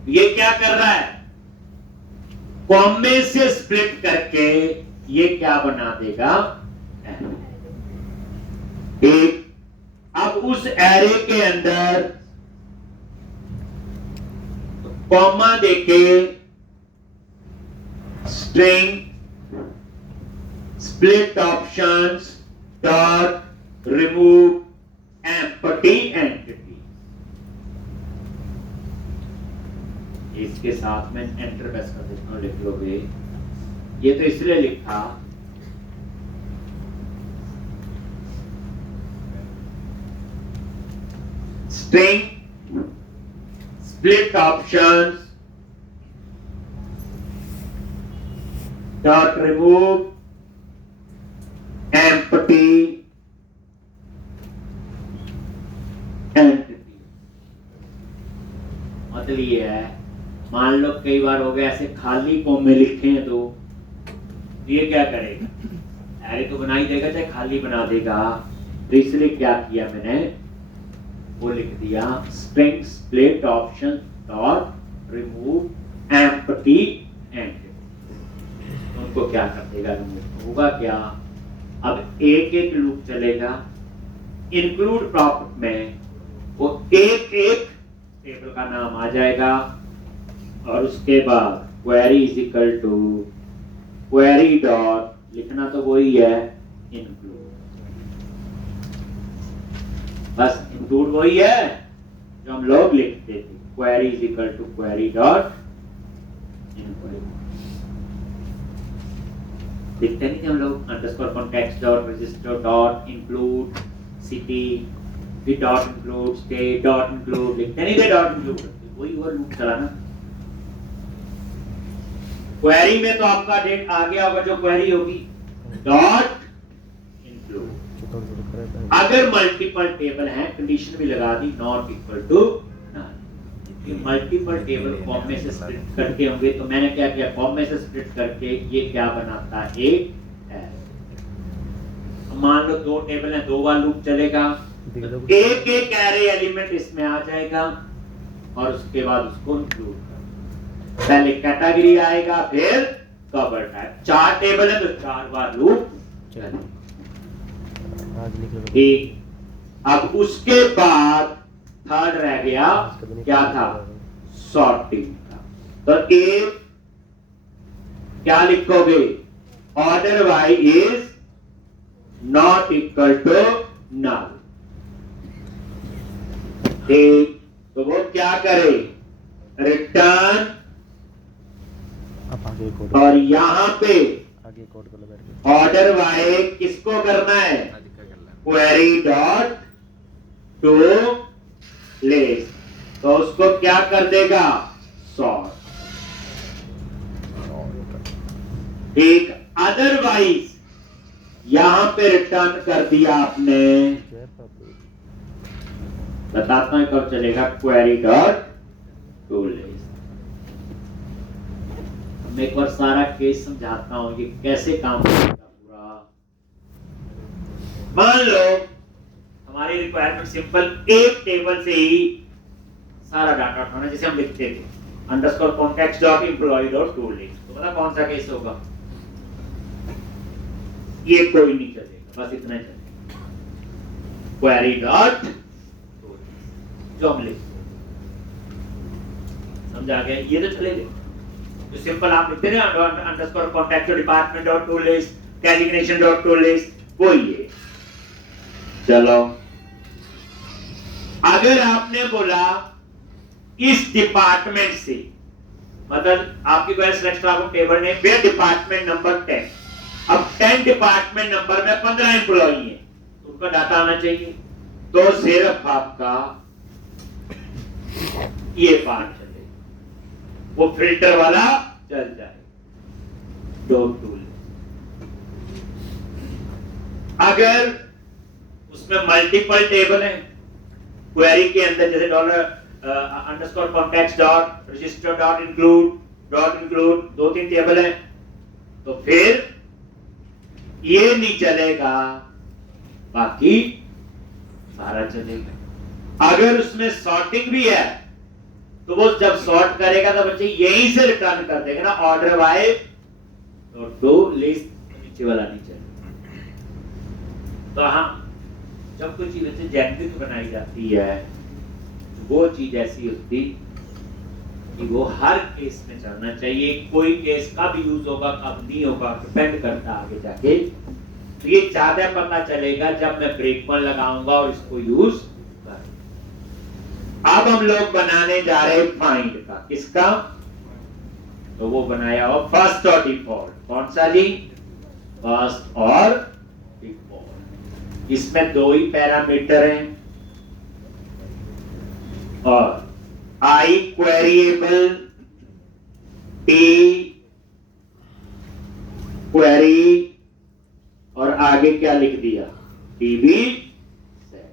ये क्या कर रहा है, कॉमे से स्प्लिट करके ये क्या बना देगा, एक। अब उस एरे के अंदर कॉमा देके string split options dot remove empty entity, इसके साथ में एंटर प्रेस कर देता हूं, लिख लोगे। ये तो इसलिए लिखा string split options dot remove empty entity। मतलब ये है, मान लो कई बार हो गया ऐसे खाली कॉमे लिखे हैं तो ये क्या करेगा, एरे तो बना ही देगा चाहे खाली बना देगा। तो इसलिए क्या किया मैंने, वो लिख दिया string split option dot remove empty entity. उनको क्या कर देगा, होगा क्या, अब एक एक लूप चलेगा। इंक्लूड प्रॉपर्टी में वो एक एक टेबल का नाम आ जाएगा और उसके बाद query is equal to query dot, लिखना तो वही है इंक्लूड, बस इंक्लूड वही है जो हम लोग लिखते थे, query is equal to query dot include. लिखते नहीं थे हम लोग underscore context dot register dot include city, फिर dot include state dot include, लिखते नहीं थे डॉट इंक्लूड, वही वो लूप चलाना। क्वेरी में तो आपका डेट आ गया होगा, जो क्वेरी होगी डॉट इंक्लूड। अगर मल्टीपल टेबल हैं, कंडीशन भी लगा दी not equal to null. Multiple table form में से स्प्लिट करके होंगे, तो मैंने क्या किया, फॉर्म में से स्प्लिट करके ये क्या बनाता है, एक मान लो दो टेबल हैं, दो बार लूप चलेगा, एक एक एरे एलिमेंट इसमें आ जाएगा और उसके बाद उसको इंक्लूड कर, पहले कैटेगरी आएगा फिर कवर टाइप। चार टेबल है तो चार बार लूप चलेगा, ठीक। अब उसके बाद थर्ड रह गया, क्या था, सॉर्टिंग का। तो एक क्या लिखोगे, order y is not equal to null, ठीक। तो वो क्या करे, रिटर्न, और यहां पे आगे कोड को लगा ऑर्डर वाई किसको करना है, क्वेरी डॉट टू लिस्ट, तो उसको क्या कर देगा, सॉर्ट, ठीक। अदरवाइज यहां पे रिटर्न कर दिया आपने, बताता हूं कब चलेगा, क्वेरी डॉट टू लिस्ट। मैं एक बार सारा केस समझाता हूं कि कैसे काम करेगा पूरा। मान लो हमारी रिक्वायरमेंट सिंपल, एक टेबल से ही सारा डाटा उठाना, जैसे हम लिखते थे underscore context dot employ dot to list. तो पता कौन सा केस होगा, ये कोई नहीं चलेगा, बस इतना ही चलेगा, क्वेरी डॉट जो हम लिखते, समझा गया, ये तो चलेगा। तो सिंपल आप लिखते हैं underscore contact department dot to list, designation dot to list, वो ये। चलो अगर आपने बोला इस डिपार्टमेंट से, मतलब आपकी कोई सिलेक्शन आपको टेबल नेम पे डिपार्टमेंट नंबर 10, अब 10 डिपार्टमेंट नंबर में 15 एम्प्लॉई हैं, तो उनका डाटा आना चाहिए, तो सिर्फ आपका ये पार्ट चले, वो फिल्टर वाला चल जाए, डॉट टू लिस्ट। अगर उसमें मल्टीपल टेबल है, क्वेरी के अंदर जैसे dollar underscore context dot register dot include 2-3 table है, तो फिर ये नहीं चलेगा, बाकी सारा चलेगा। अगर उसमें सॉर्टिंग भी है तो वो जब सॉर्ट करेगा तो बच्चे यहीं से रिटर्न कर देगा ना, ऑर्डर बाय टू लिस्ट नीचे वाला नहीं चलेगा। तो हाँ, जब कोई चीज ऐसे जेनरिक बनाई जाती है तो वो चीज ऐसी होती कि वो हर केस में चलना चाहिए। कोई केस कब यूज होगा कब नहीं होगा डिपेंड करता आगे जाके। तो ये ज्यादा पता चलेगा जब मैं ब्रेक पर लगाऊंगा और इसको यूज कर। अब हम लोग बनाने जा रहे हैं फाइंड का। किसका? तो वो बनाया हो फर्स्ट और डिफॉल्ट। कौन सा जी? फर्स्ट और डिफॉल्ट। इसमें दो ही पैरामीटर हैं और आई क्वेरिएबल, टी क्वेरी और आगे क्या लिख दिया? TB set.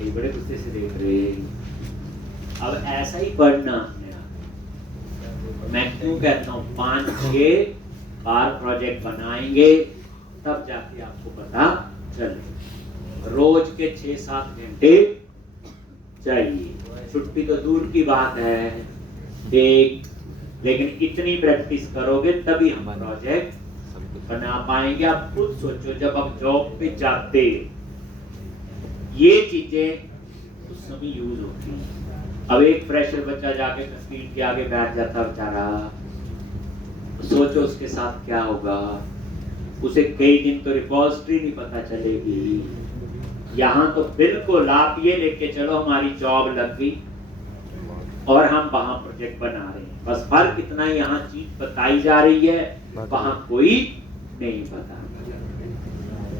ये बड़े गुस्से से देख रहे हैं। अब ऐसा ही पढ़ना है। मैं क्यों कहता हूं 5-6 बार प्रोजेक्ट बनाएंगे तब जाके आपको पता चले। रोज के 6-7 घंटे चाहिए। छुट्टी तो दूर की बात है लेकिन इतनी प्रैक्टिस करोगे तभी हम प्रोजेक्ट बना पाएंगे। आप खुद सोचो, जब आप जॉब पे जाते ये चीजें उस समय यूज होती हैं। अब एक फ्रेशर बच्चा जाके स्क्रीन के आगे बैठ जाता बेचारा, सोचो उसके साथ क्या होगा। उसे कई दिन तो रिपोजिटरी नहीं पता चलेगी। यहाँ तो बिल्कुल आप ये लेके चलो हमारी जॉब लग गई और हम वहां प्रोजेक्ट बना रहे हैं। बस फर्क इतना ही, यहाँ चीज बताई जा रही है, वहां कोई नहीं पता।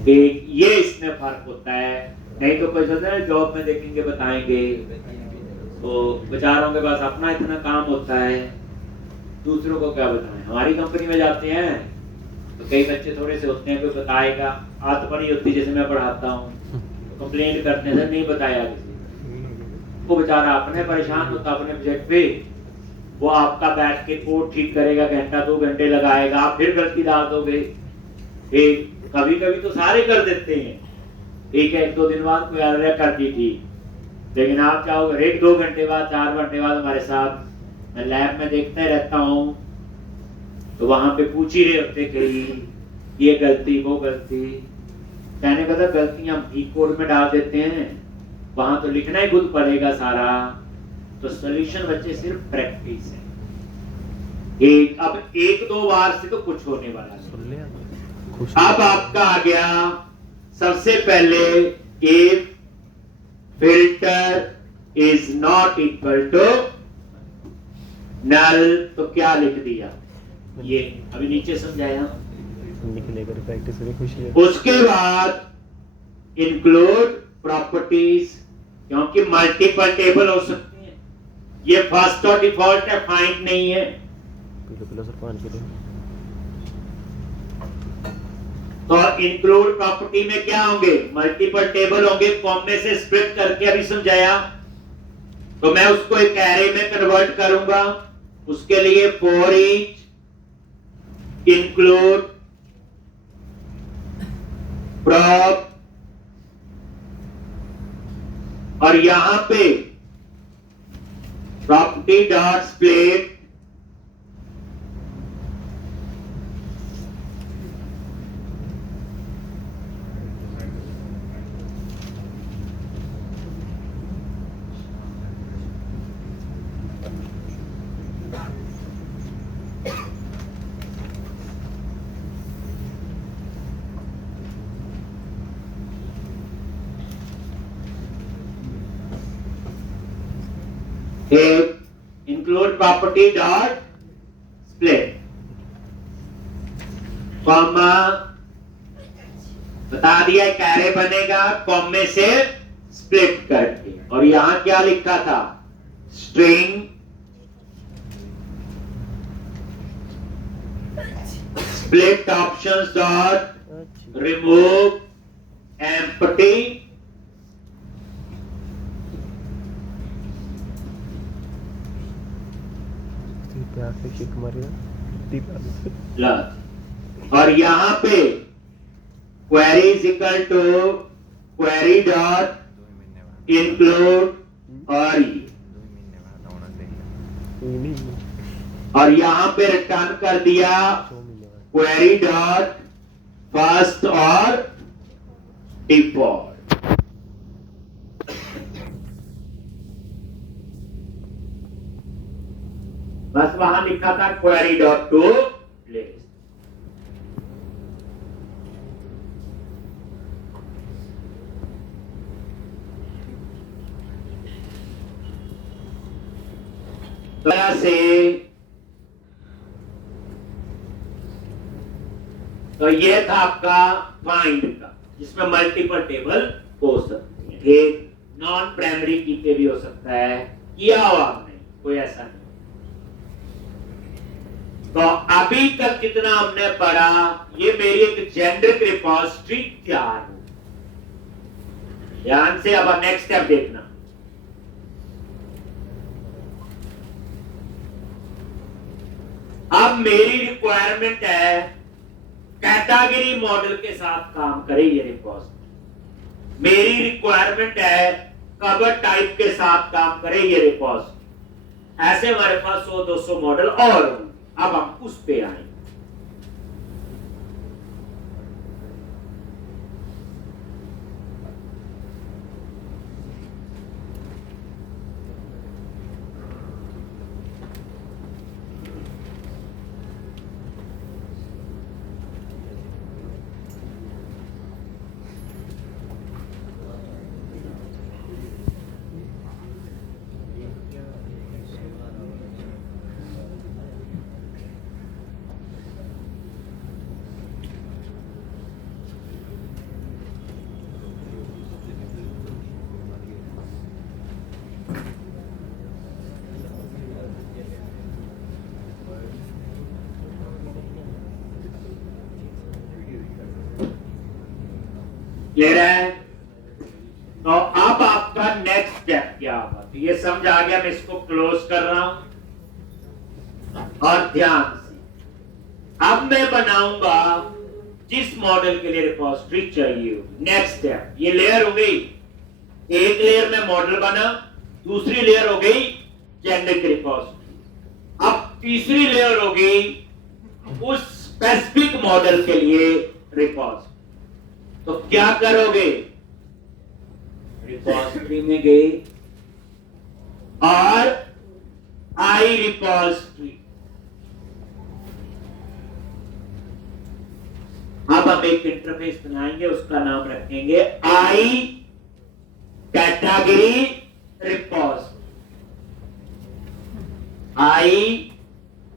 एक ये इसमें फर्क होता है। नहीं तो कोई सोचता है जॉब में देखेंगे बताएंगे, तो बेचारों के पास अपना इतना काम होता है, दूसरों को क्या बताएं। हमारी कंपनी में जाते हैं तो कई बच्चे थोड़े से होते हैं, कोई बताएगा। आदत पड़ी होती जैसे मैं पढ़ाता हूँ तो कंप्लेंट करते हैं, सर नहीं बताया किसी को। वो बेचारा अपने परेशान होता अपने प्रोजेक्ट पे, वो आपका बैठ के कोड ठीक करेगा, घंटा 2 घंटे लगाएगा, आप फिर गलती डाल दोगे। कभी कभी तो सारे कर देते हैं, ठीक है 1-2 दिन बाद कोई एरर कर दी थी, लेकिन आप चाहोगे 1-2 घंटे बाद 4 घंटे बाद हमारे साथ, मैं लैब में देखते रहता हूँ तो वहां पे पूछ ही रहे होते कहीं ये गलती वो गलती। कहने का था गलतियां भी कोड में डाल देते हैं, वहां तो लिखना ही खुद पड़ेगा सारा। तो सॉल्यूशन बच्चे सिर्फ प्रैक्टिस है। अब 1-2 बार से तो कुछ होने वाला नहीं। अब आपका आ गया सबसे पहले if filter is not equal to null, तो क्या लिख दिया? ये अभी नीचे समझाया। निकलेगा प्रैक्टिस में खुशी है। उसके बाद इंक्लूड प्रॉपर्टीज, क्योंकि मल्टीपल टेबल हो सकती है। ये फर्स्ट और डिफॉल्ट है, फाइंड नहीं है। तो इंक्लूड प्रॉपर्टी में क्या होंगे? मल्टीपल टेबल होंगे, कॉमे से स्प्लिट करके अभी समझाया। तो मैं उसको एक एरे में कन्वर्ट करूंगा। उसके लिए फॉर ईच इंक्लूड प्रॉप, और यहां पे property dot split include property dot split comma, बता दिया कैरे बनेगा कॉमे से स्प्लिट करके। और यहां क्या लिखा था? String split options dot remove empty और यहां पे query is equal to query dot include, और नहीं और यहां पे रिटर्न कर दिया 6 महीने बाद क्वेरी डॉट फर्स्ट और डिफॉल्ट। बस वहां लिखा था क्वेरी डॉट टू लिस्ट। तरह से तो ये था आपका फाइंड का, जिसमें मल्टीपल टेबल हो सकती है। ठीक, नॉन प्राइमरी की पे भी हो सकता है, किया हो आपने, कोई ऐसा नहीं। तो अभी तक जितना हमने पढ़ा, ये मेरी एक जेनेरिक रिपोजिटरी तैयार हो। ध्यान से अब नेक्स्ट स्टेप देखना। अब मेरी रिक्वायरमेंट है कैटेगरी मॉडल के साथ काम करे ये रिपोजिटरी। मेरी रिक्वायरमेंट है कवर टाइप के साथ काम करे ये रिपोजिटरी। ऐसे हमारे पास 100-200 मॉडल और होंगे। अब हम उस पे आए। क्लियर है? तो अब आपका नेक्स्ट स्टेप क्या होगा? तो ये समझ आ गया, मैं इसको क्लोज कर रहा हूं। और ध्यान से अब मैं बनाऊंगा जिस मॉडल के लिए रिपोजिटरी चाहिए होगी। नेक्स्ट स्टेप, ये लेयर हो गई, एक लेयर में मॉडल बना, दूसरी लेयर हो गई जेनेरिक रिपोजिटरी। अब तीसरी लेयर हो गई उस स्पेसिफिक मॉडल के लिए रिपोजिटरी। तो क्या करोगे? रिपोजिटरी में गए और आई रिपोजिटरी। अब हम एक इंटरफेस बनाएंगे, उसका नाम रखेंगे आई कैटेगरी रिपोजिटरी। आई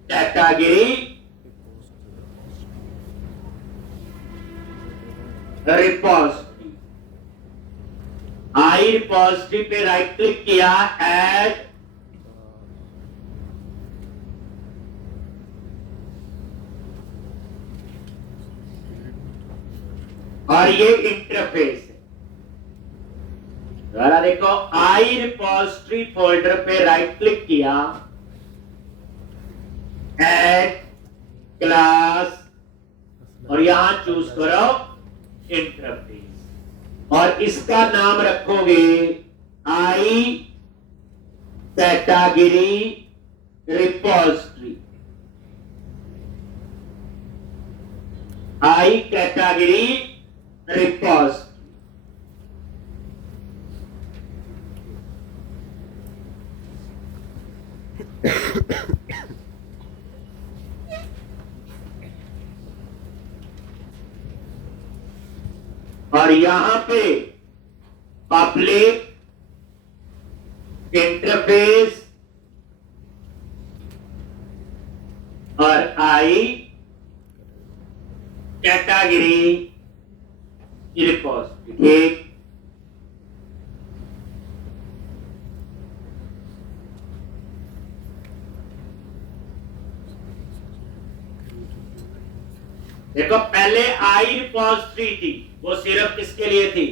कैटेगरी रिपोजिटरी। आई रिपोजिटरी पे राइट क्लिक किया, ऐड, और ये इंटरफेस है। जरा देखो, आई रिपोजिटरी फोल्डर पे राइट क्लिक किया, ऐड क्लास, और यहां चूज करो इंटरफेस, और इसका नाम रखोगे आई कैटेगरी रिपोजिटरी। आई कैटेगरी रिपोजिटरी। और यहां पे पब्लिक इंटरफेस और आई कैटेगरी रिपोजिटरी। ठीक, देखो, पहले आई रिपोजिटरी थी, वो सिर्फ किसके लिए थी?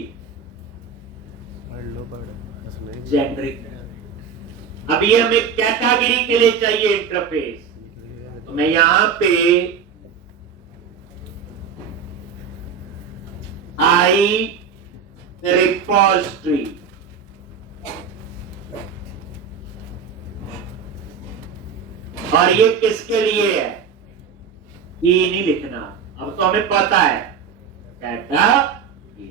जेनेरिक। अब ये हमें कैटेगरी के लिए चाहिए इंटरफेस, तो मैं यहां पे आई रिपोजिटरी और ये किसके लिए है? ई नहीं लिखना, अब तो हमें पता है कैटेगरी।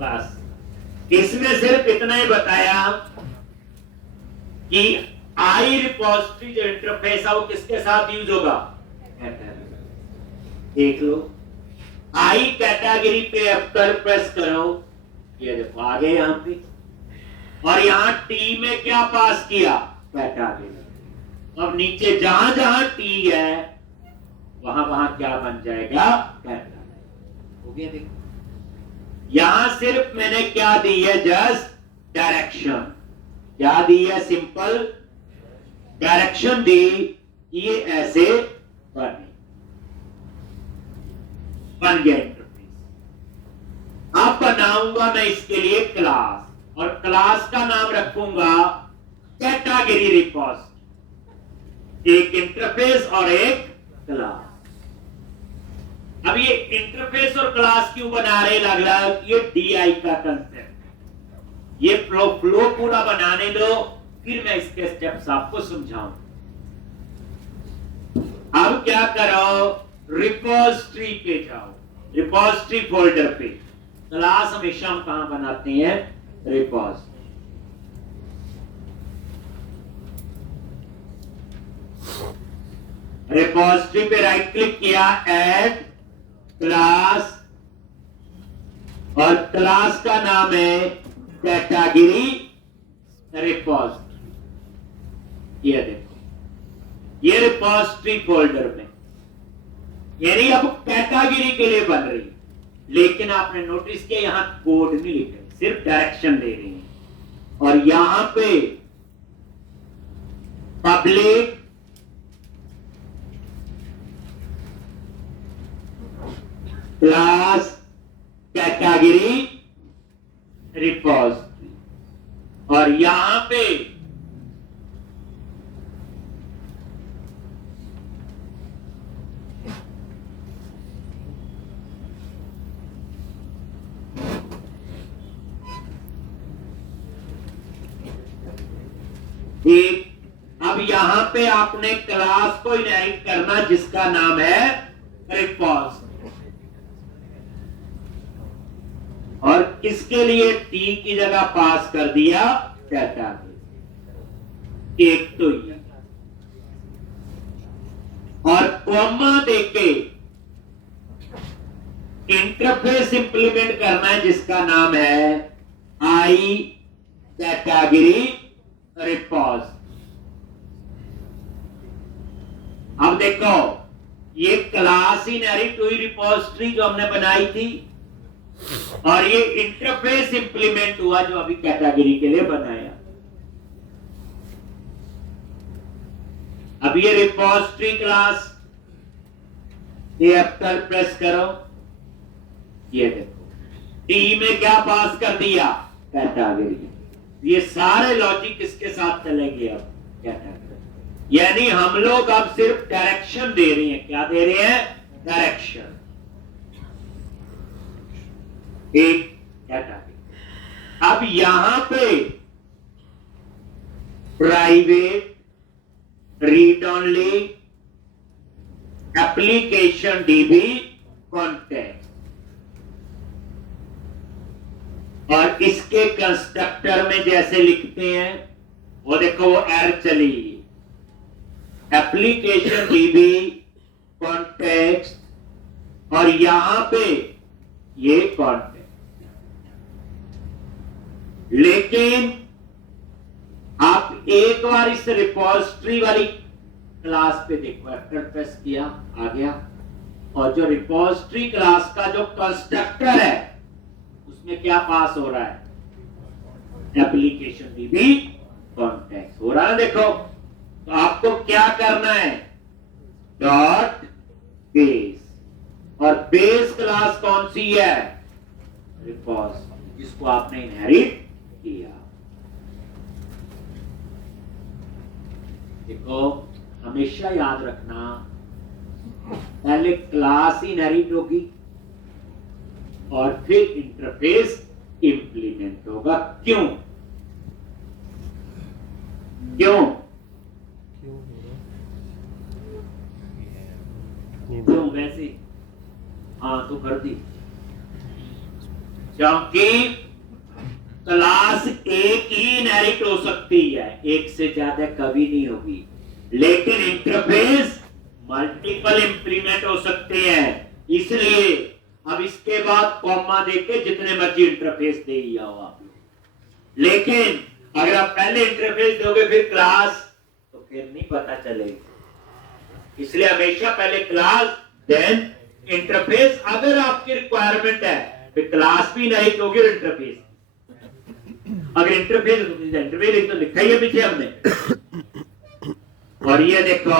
बस इसमें सिर्फ इतना ही बताया कि आई रिपोजिटरी जो इंटरफेस है वो किसके साथ यूज होगा? देख लो, आई कैटेगरी पे एफ्टर प्रेस करो, ये देखो आ गए यहां पे, और यहां टी में क्या पास किया? कैटेगरी। अब नीचे जहां जहां टी है वहां वहां क्या बन जाएगा? कैटेगरी। हो गया? देखो यहां सिर्फ मैंने क्या दी है? Just direction. क्या दी है? सिंपल डायरेक्शन दी, ये ऐसे बन गया इंटरफेस। अब बनाऊंगा मैं इसके लिए क्लास, और क्लास का नाम रखूंगा कैटेगरी रिपोजिटरी। एक इंटरफेस और एक क्लास। अब ये इंटरफेस और क्लास क्यों बना रहे लग रहा है? ये डीआई का कंसेप्ट। ये फ्लो पूरा बनाने दो, फिर मैं इसके स्टेप्स आपको समझाऊं। अब क्या करो? रिपोजिटरी पे जाओ, रिपोजिटरी फोल्डर पे। क्लास हमेशा हम कहां बनाते हैं? रिपोजिटरी। रिपोजिटरी पे राइट क्लिक किया, ऐड क्लास, और क्लास का नाम है कैटेगरी रिपोजिटरी। ये देखो, ये रिपोजिटरी फोल्डर में, यानी अब कैटेगरी के लिए बन रही, लेकिन आपने नोटिस किया यहां कोड नहीं लिख रहे, सिर्फ डायरेक्शन दे रही है। और यहां पे पब्लिक क्लास कैटेगरी रिपोजिटरी, और यहां पे एक, अब यहां पे आपने क्लास को इनहेरिट करना जिसका नाम है रिपोजिटरी, और किसके लिए टी की जगह पास कर दिया? कैटेगरी। एक तो ये, और कॉमा देके इंटरफेस इंप्लीमेंट करना है जिसका नाम है आई कैटेगरी रिपोजिटरी। अब देखो, ये क्लास इनहेरिट हुई रिपोजिटरी जो हमने बनाई थी, और ये इंटरफेस इंप्लीमेंट हुआ जो अभी कैटेगरी के लिए बनाया। अब ये रिपोजिटरी क्लास, ये एफ्टर प्रेस करो, ये देखो टी में क्या पास कर दिया? कैटेगरी। ये सारे लॉजिक इसके साथ चलेंगे अब कैटेगरी, यानी हम लोग अब सिर्फ डायरेक्शन दे रहे हैं। क्या दे रहे हैं? डायरेक्शन। एक कैटेगरी। अब यहां पे private, read only, application dB, contact, और इसके कंस्ट्रक्टर में जैसे लिखते हैं वो देखो, वो एर चली, एप्लीकेशन डीबी, कॉन्टेक्ट, और यहां पे ये कॉन्टेक्ट। लेकिन आप एक बार इस रिपोजिटरी वाली क्लास पे देखो, एफ्टर प्रेस किया, आ गया, और जो रिपोजिटरी क्लास का जो कंस्ट्रक्टर है उसमें क्या पास हो रहा है? एप्लीकेशन डीबी कॉन्टेक्ट हो रहा है। देखो, तो आपको क्या करना है? डॉट बेस, और बेस क्लास कौन सी है? रिपोजिटरी, जिसको आपने इनहेरिट किया। देखो, हमेशा याद रखना, पहले क्लास ही इनहेरिट होगी, और फिर इंटरफेस इंप्लीमेंट होगा। क्यों क्यों क्यों हो रहा? नींद क्यों वैसे? हाँ तो कर दी, क्योंकि क्लास एक ही इनहेरिट हो सकती है, एक से ज्यादा कभी नहीं होगी, लेकिन इंटरफेस मल्टीपल इंप्लीमेंट हो सकते हैं। इसलिए अब इसके बाद कॉमा देके जितने मर्जी इंटरफेस दे ही आओ आप लोग, लेकिन अगर आप पहले इंटरफेस दोगे फिर क्लास, तो फिर नहीं पता चलेगा। इसलिए हमेशा पहले क्लास देन इंटरफेस। अगर आपकी रिक्वायरमेंट है फिर क्लास भी नहीं होगी और इंटरफेस। अगर इंटरफेस इंटरफेस तो लिखा ही है पीछे हमने। और ये देखो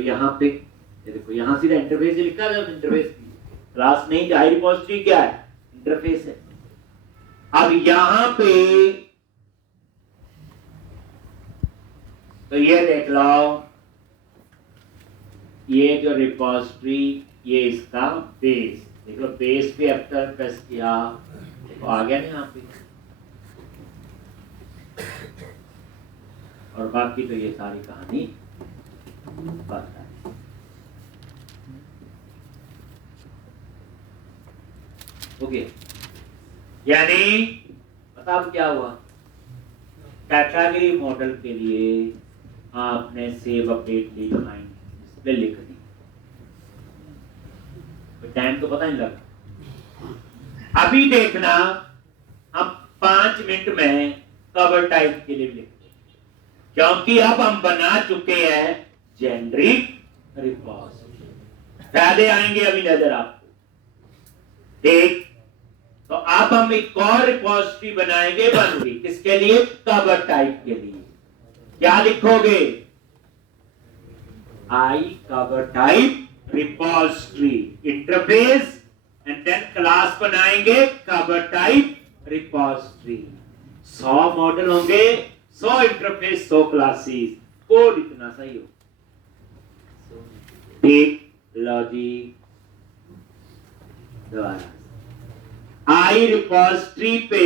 यहां पे, ये देखो यहां सीधा इंटरफेस लिखा है। इंटरफेस क्लास नहीं, हाई रिपोजिटरी क्या है? इंटरफेस है। अब यहां पे तो ये देख लो, ये जो रिपोजिटरी, ये इसका बेस, देखो बेस पे एंटर प्रेस किया, देखो आ गया ना यहाँ पे। और बाकी तो ये सारी कहानी पता है। ओके, यानी पता अब क्या हुआ? कैटेगरी मॉडल के लिए आपने सेव अपडेट लीव लाइन इस पे लिख दी, तो टाइम तो पता नहीं लगा। अभी देखना, हम 5 मिनट में कवर टाइप के लिए लिख दें, क्योंकि अब हम बना चुके हैं जेनरिक रिपोजिटरी। फायदे आएंगे अभी नजर आपको। ठीक, तो अब हम एक और रिपोजिटरी बनाएंगे, बन गई किसके लिए? कवर टाइप के लिए। क्या लिखोगे? I cover type repository interface and then class बनाएंगे कवर टाइप रिपोजिटरी। 100 मॉडल होंगे, 100 इंटरफेस, 100 क्लासेस, कोड इतना सही हो। ठीक, लॉजिक द्वारा आई रिपोजिटरी पे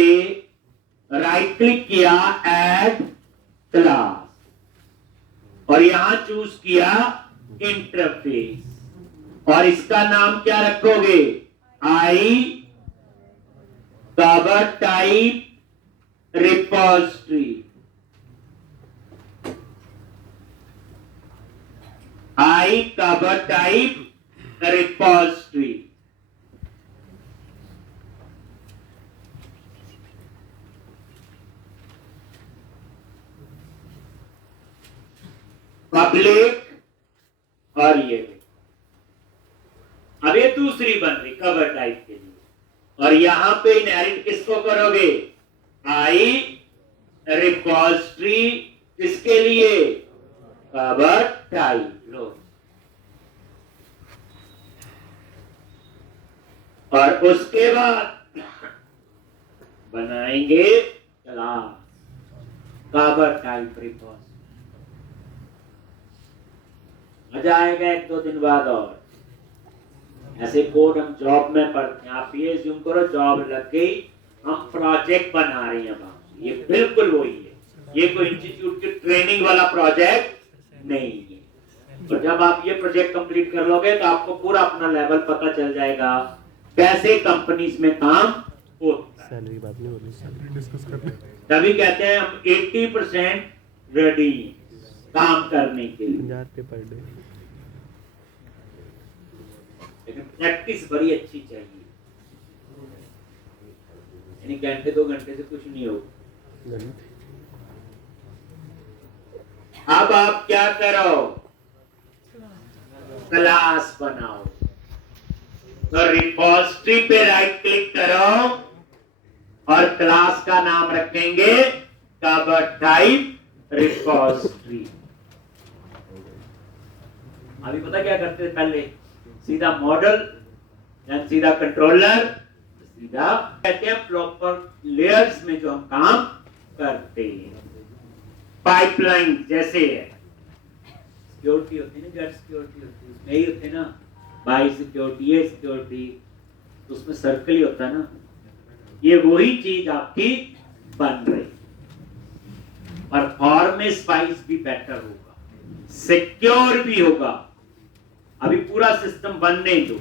राइट क्लिक किया, ऐड क्लास, और यहां चूज किया इंटरफेस, और इसका नाम क्या रखोगे? आई कवर टाइप रिपोजिटरी। आई कवर टाइप रिपोजिटरी। पब्लिक, और ये अब ये दूसरी बन रही कवर टाइप के लिए, और यहां पे इनहेरिट किसको करोगे? आई रिपोजिटरी, किसके लिए? Cover type. लो, और उसके बाद बनाएंगे क्लास कवर टाइप रिपोजिटरी। मजा आएगा 1-2 दिन बाद। और ऐसे कोड हम जॉब में पढ़ते हैं। आप ये अज्यूम करो जॉब लग गई, हम प्रोजेक्ट बना रहे हैं वहां। ये बिल्कुल वही है, ये कोई इंस्टीट्यूट की ट्रेनिंग वाला प्रोजेक्ट नहीं है। और जब आप ये प्रोजेक्ट कंप्लीट कर लोगे तो आपको पूरा अपना लेवल पता चल जाएगा कैसे कंपनीज में काम होता है। सैलरी बात नहीं बोली, सैलरी डिस्कस करने। तभी कहते हैं हम 80% रेडी काम करने के लिए। 50 रुपये पर डे। लेकिन प्रैक्टिस बड़ी अच्छी चाहिए, यानी घंटे 2 घंटे से कुछ नहीं होगा। अब आप क्या करो? क्लास बनाओ। तो रिपोजिटरी पे राइट क्लिक करो और क्लास का नाम रखेंगे कवर टाइप रिपोजिटरी। अभी पता क्या करते थे पहले? सीधा मॉडल, सीधा कंट्रोलर, सीधा कहते हैं प्रॉपर लेयर्स में जो हम काम करते हैं। पाइपलाइन जैसे है, सिक्योरिटी होती है ना, जेट सिक्योरिटी होती है, उसमें ही होते ना, बाई सिक्योरिटी, ये सिक्योरिटी, तो उसमें सर्कल ही होता है ना, ये वही चीज आपकी बन रही। परफॉर्मेंस वाइज भी बेटर होगा, सिक्योर भी होगा। अभी पूरा सिस्टम बनने दो।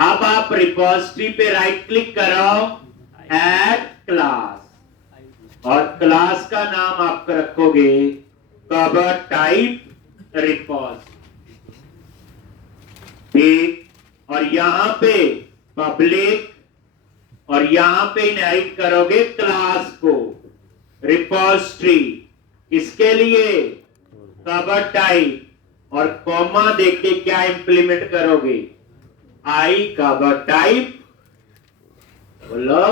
अब आप रिपोजिटरी पे राइट क्लिक करो, ऐड क्लास, और क्लास का नाम आप रखोगे कवर टाइप रिपोजिटरी। ठीक, और यहां पे पब्लिक, और यहां पे इनहेरिट करोगे क्लास को, रिपोजिटरी। इसके लिए कवर टाइप और कॉमा देके क्या इंप्लीमेंट करोगे, आई कवर टाइप, बोलो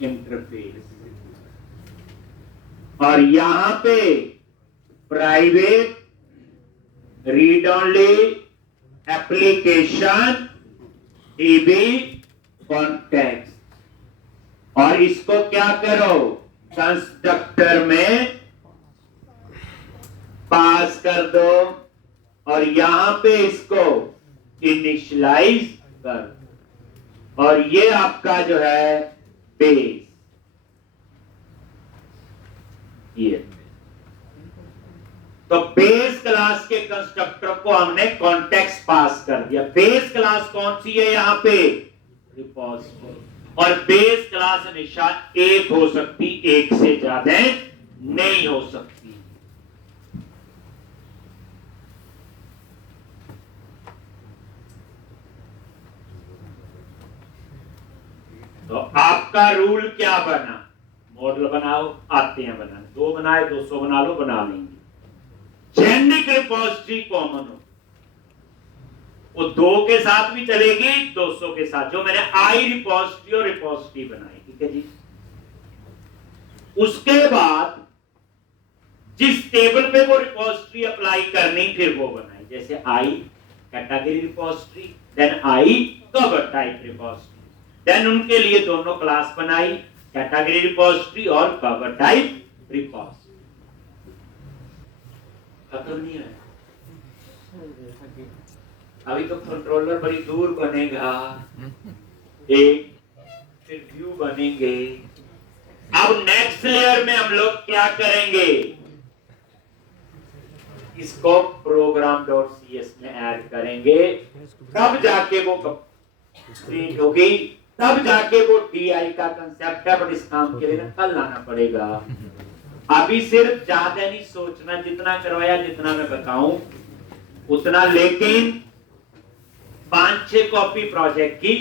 इंटरफेस। और यहां पे private read only application dB context, और इसको क्या करो, कंस्ट्रक्टर में पास कर दो, और यहां पे इसको इनिशियलाइज कर, और ये आपका जो है बेस। ये तो बेस क्लास के कंस्ट्रक्टर को हमने कॉन्टेक्स्ट पास कर दिया। बेस क्लास कौन सी है यहां पे, रिपोजिटरी। और बेस क्लास हमेशा एक हो सकती, एक से ज्यादा नहीं हो सकती। तो आपका रूल क्या बना, मॉडल बनाओ, आते हैं बनाने, 2 बनाए 200 बना लो, बना लेंगे। जेनेरिक रिपोजिटरी कॉमन हो, वो 2 के साथ भी चलेगी, 200 के साथ, जो मैंने आई रिपोजिटरी और रिपोजिटरी बनाई। ठीक है जी। उसके बाद जिस टेबल पे वो रिपोजिटरी अप्लाई करनी, फिर वो बनाई, जैसे I category repository, then I cover type repository, then उनके लिए दोनों क्लास बनाई, कैटेगरी रिपोजिटरी और कवर टाइप रिपोजिटरी। खत्म नहीं है, अभी तो कंट्रोलर बड़ी दूर बनेगा, एक फिर व्यू बनेंगे। अब नेक्स्ट लेयर में हम लोग क्या करेंगे, इसको program.cs में ऐड करेंगे, तब जाके वो प्रिंट होगी, तब जाके वो DI का कंसेप्ट है, बट इस काम के लिए ना कल लाना पड़ेगा। अभी सिर्फ ज्यादा नहीं सोचना, जितना करवाया, जितना मैं बताऊं उतना, लेकिन 5-6 कॉपी प्रोजेक्ट की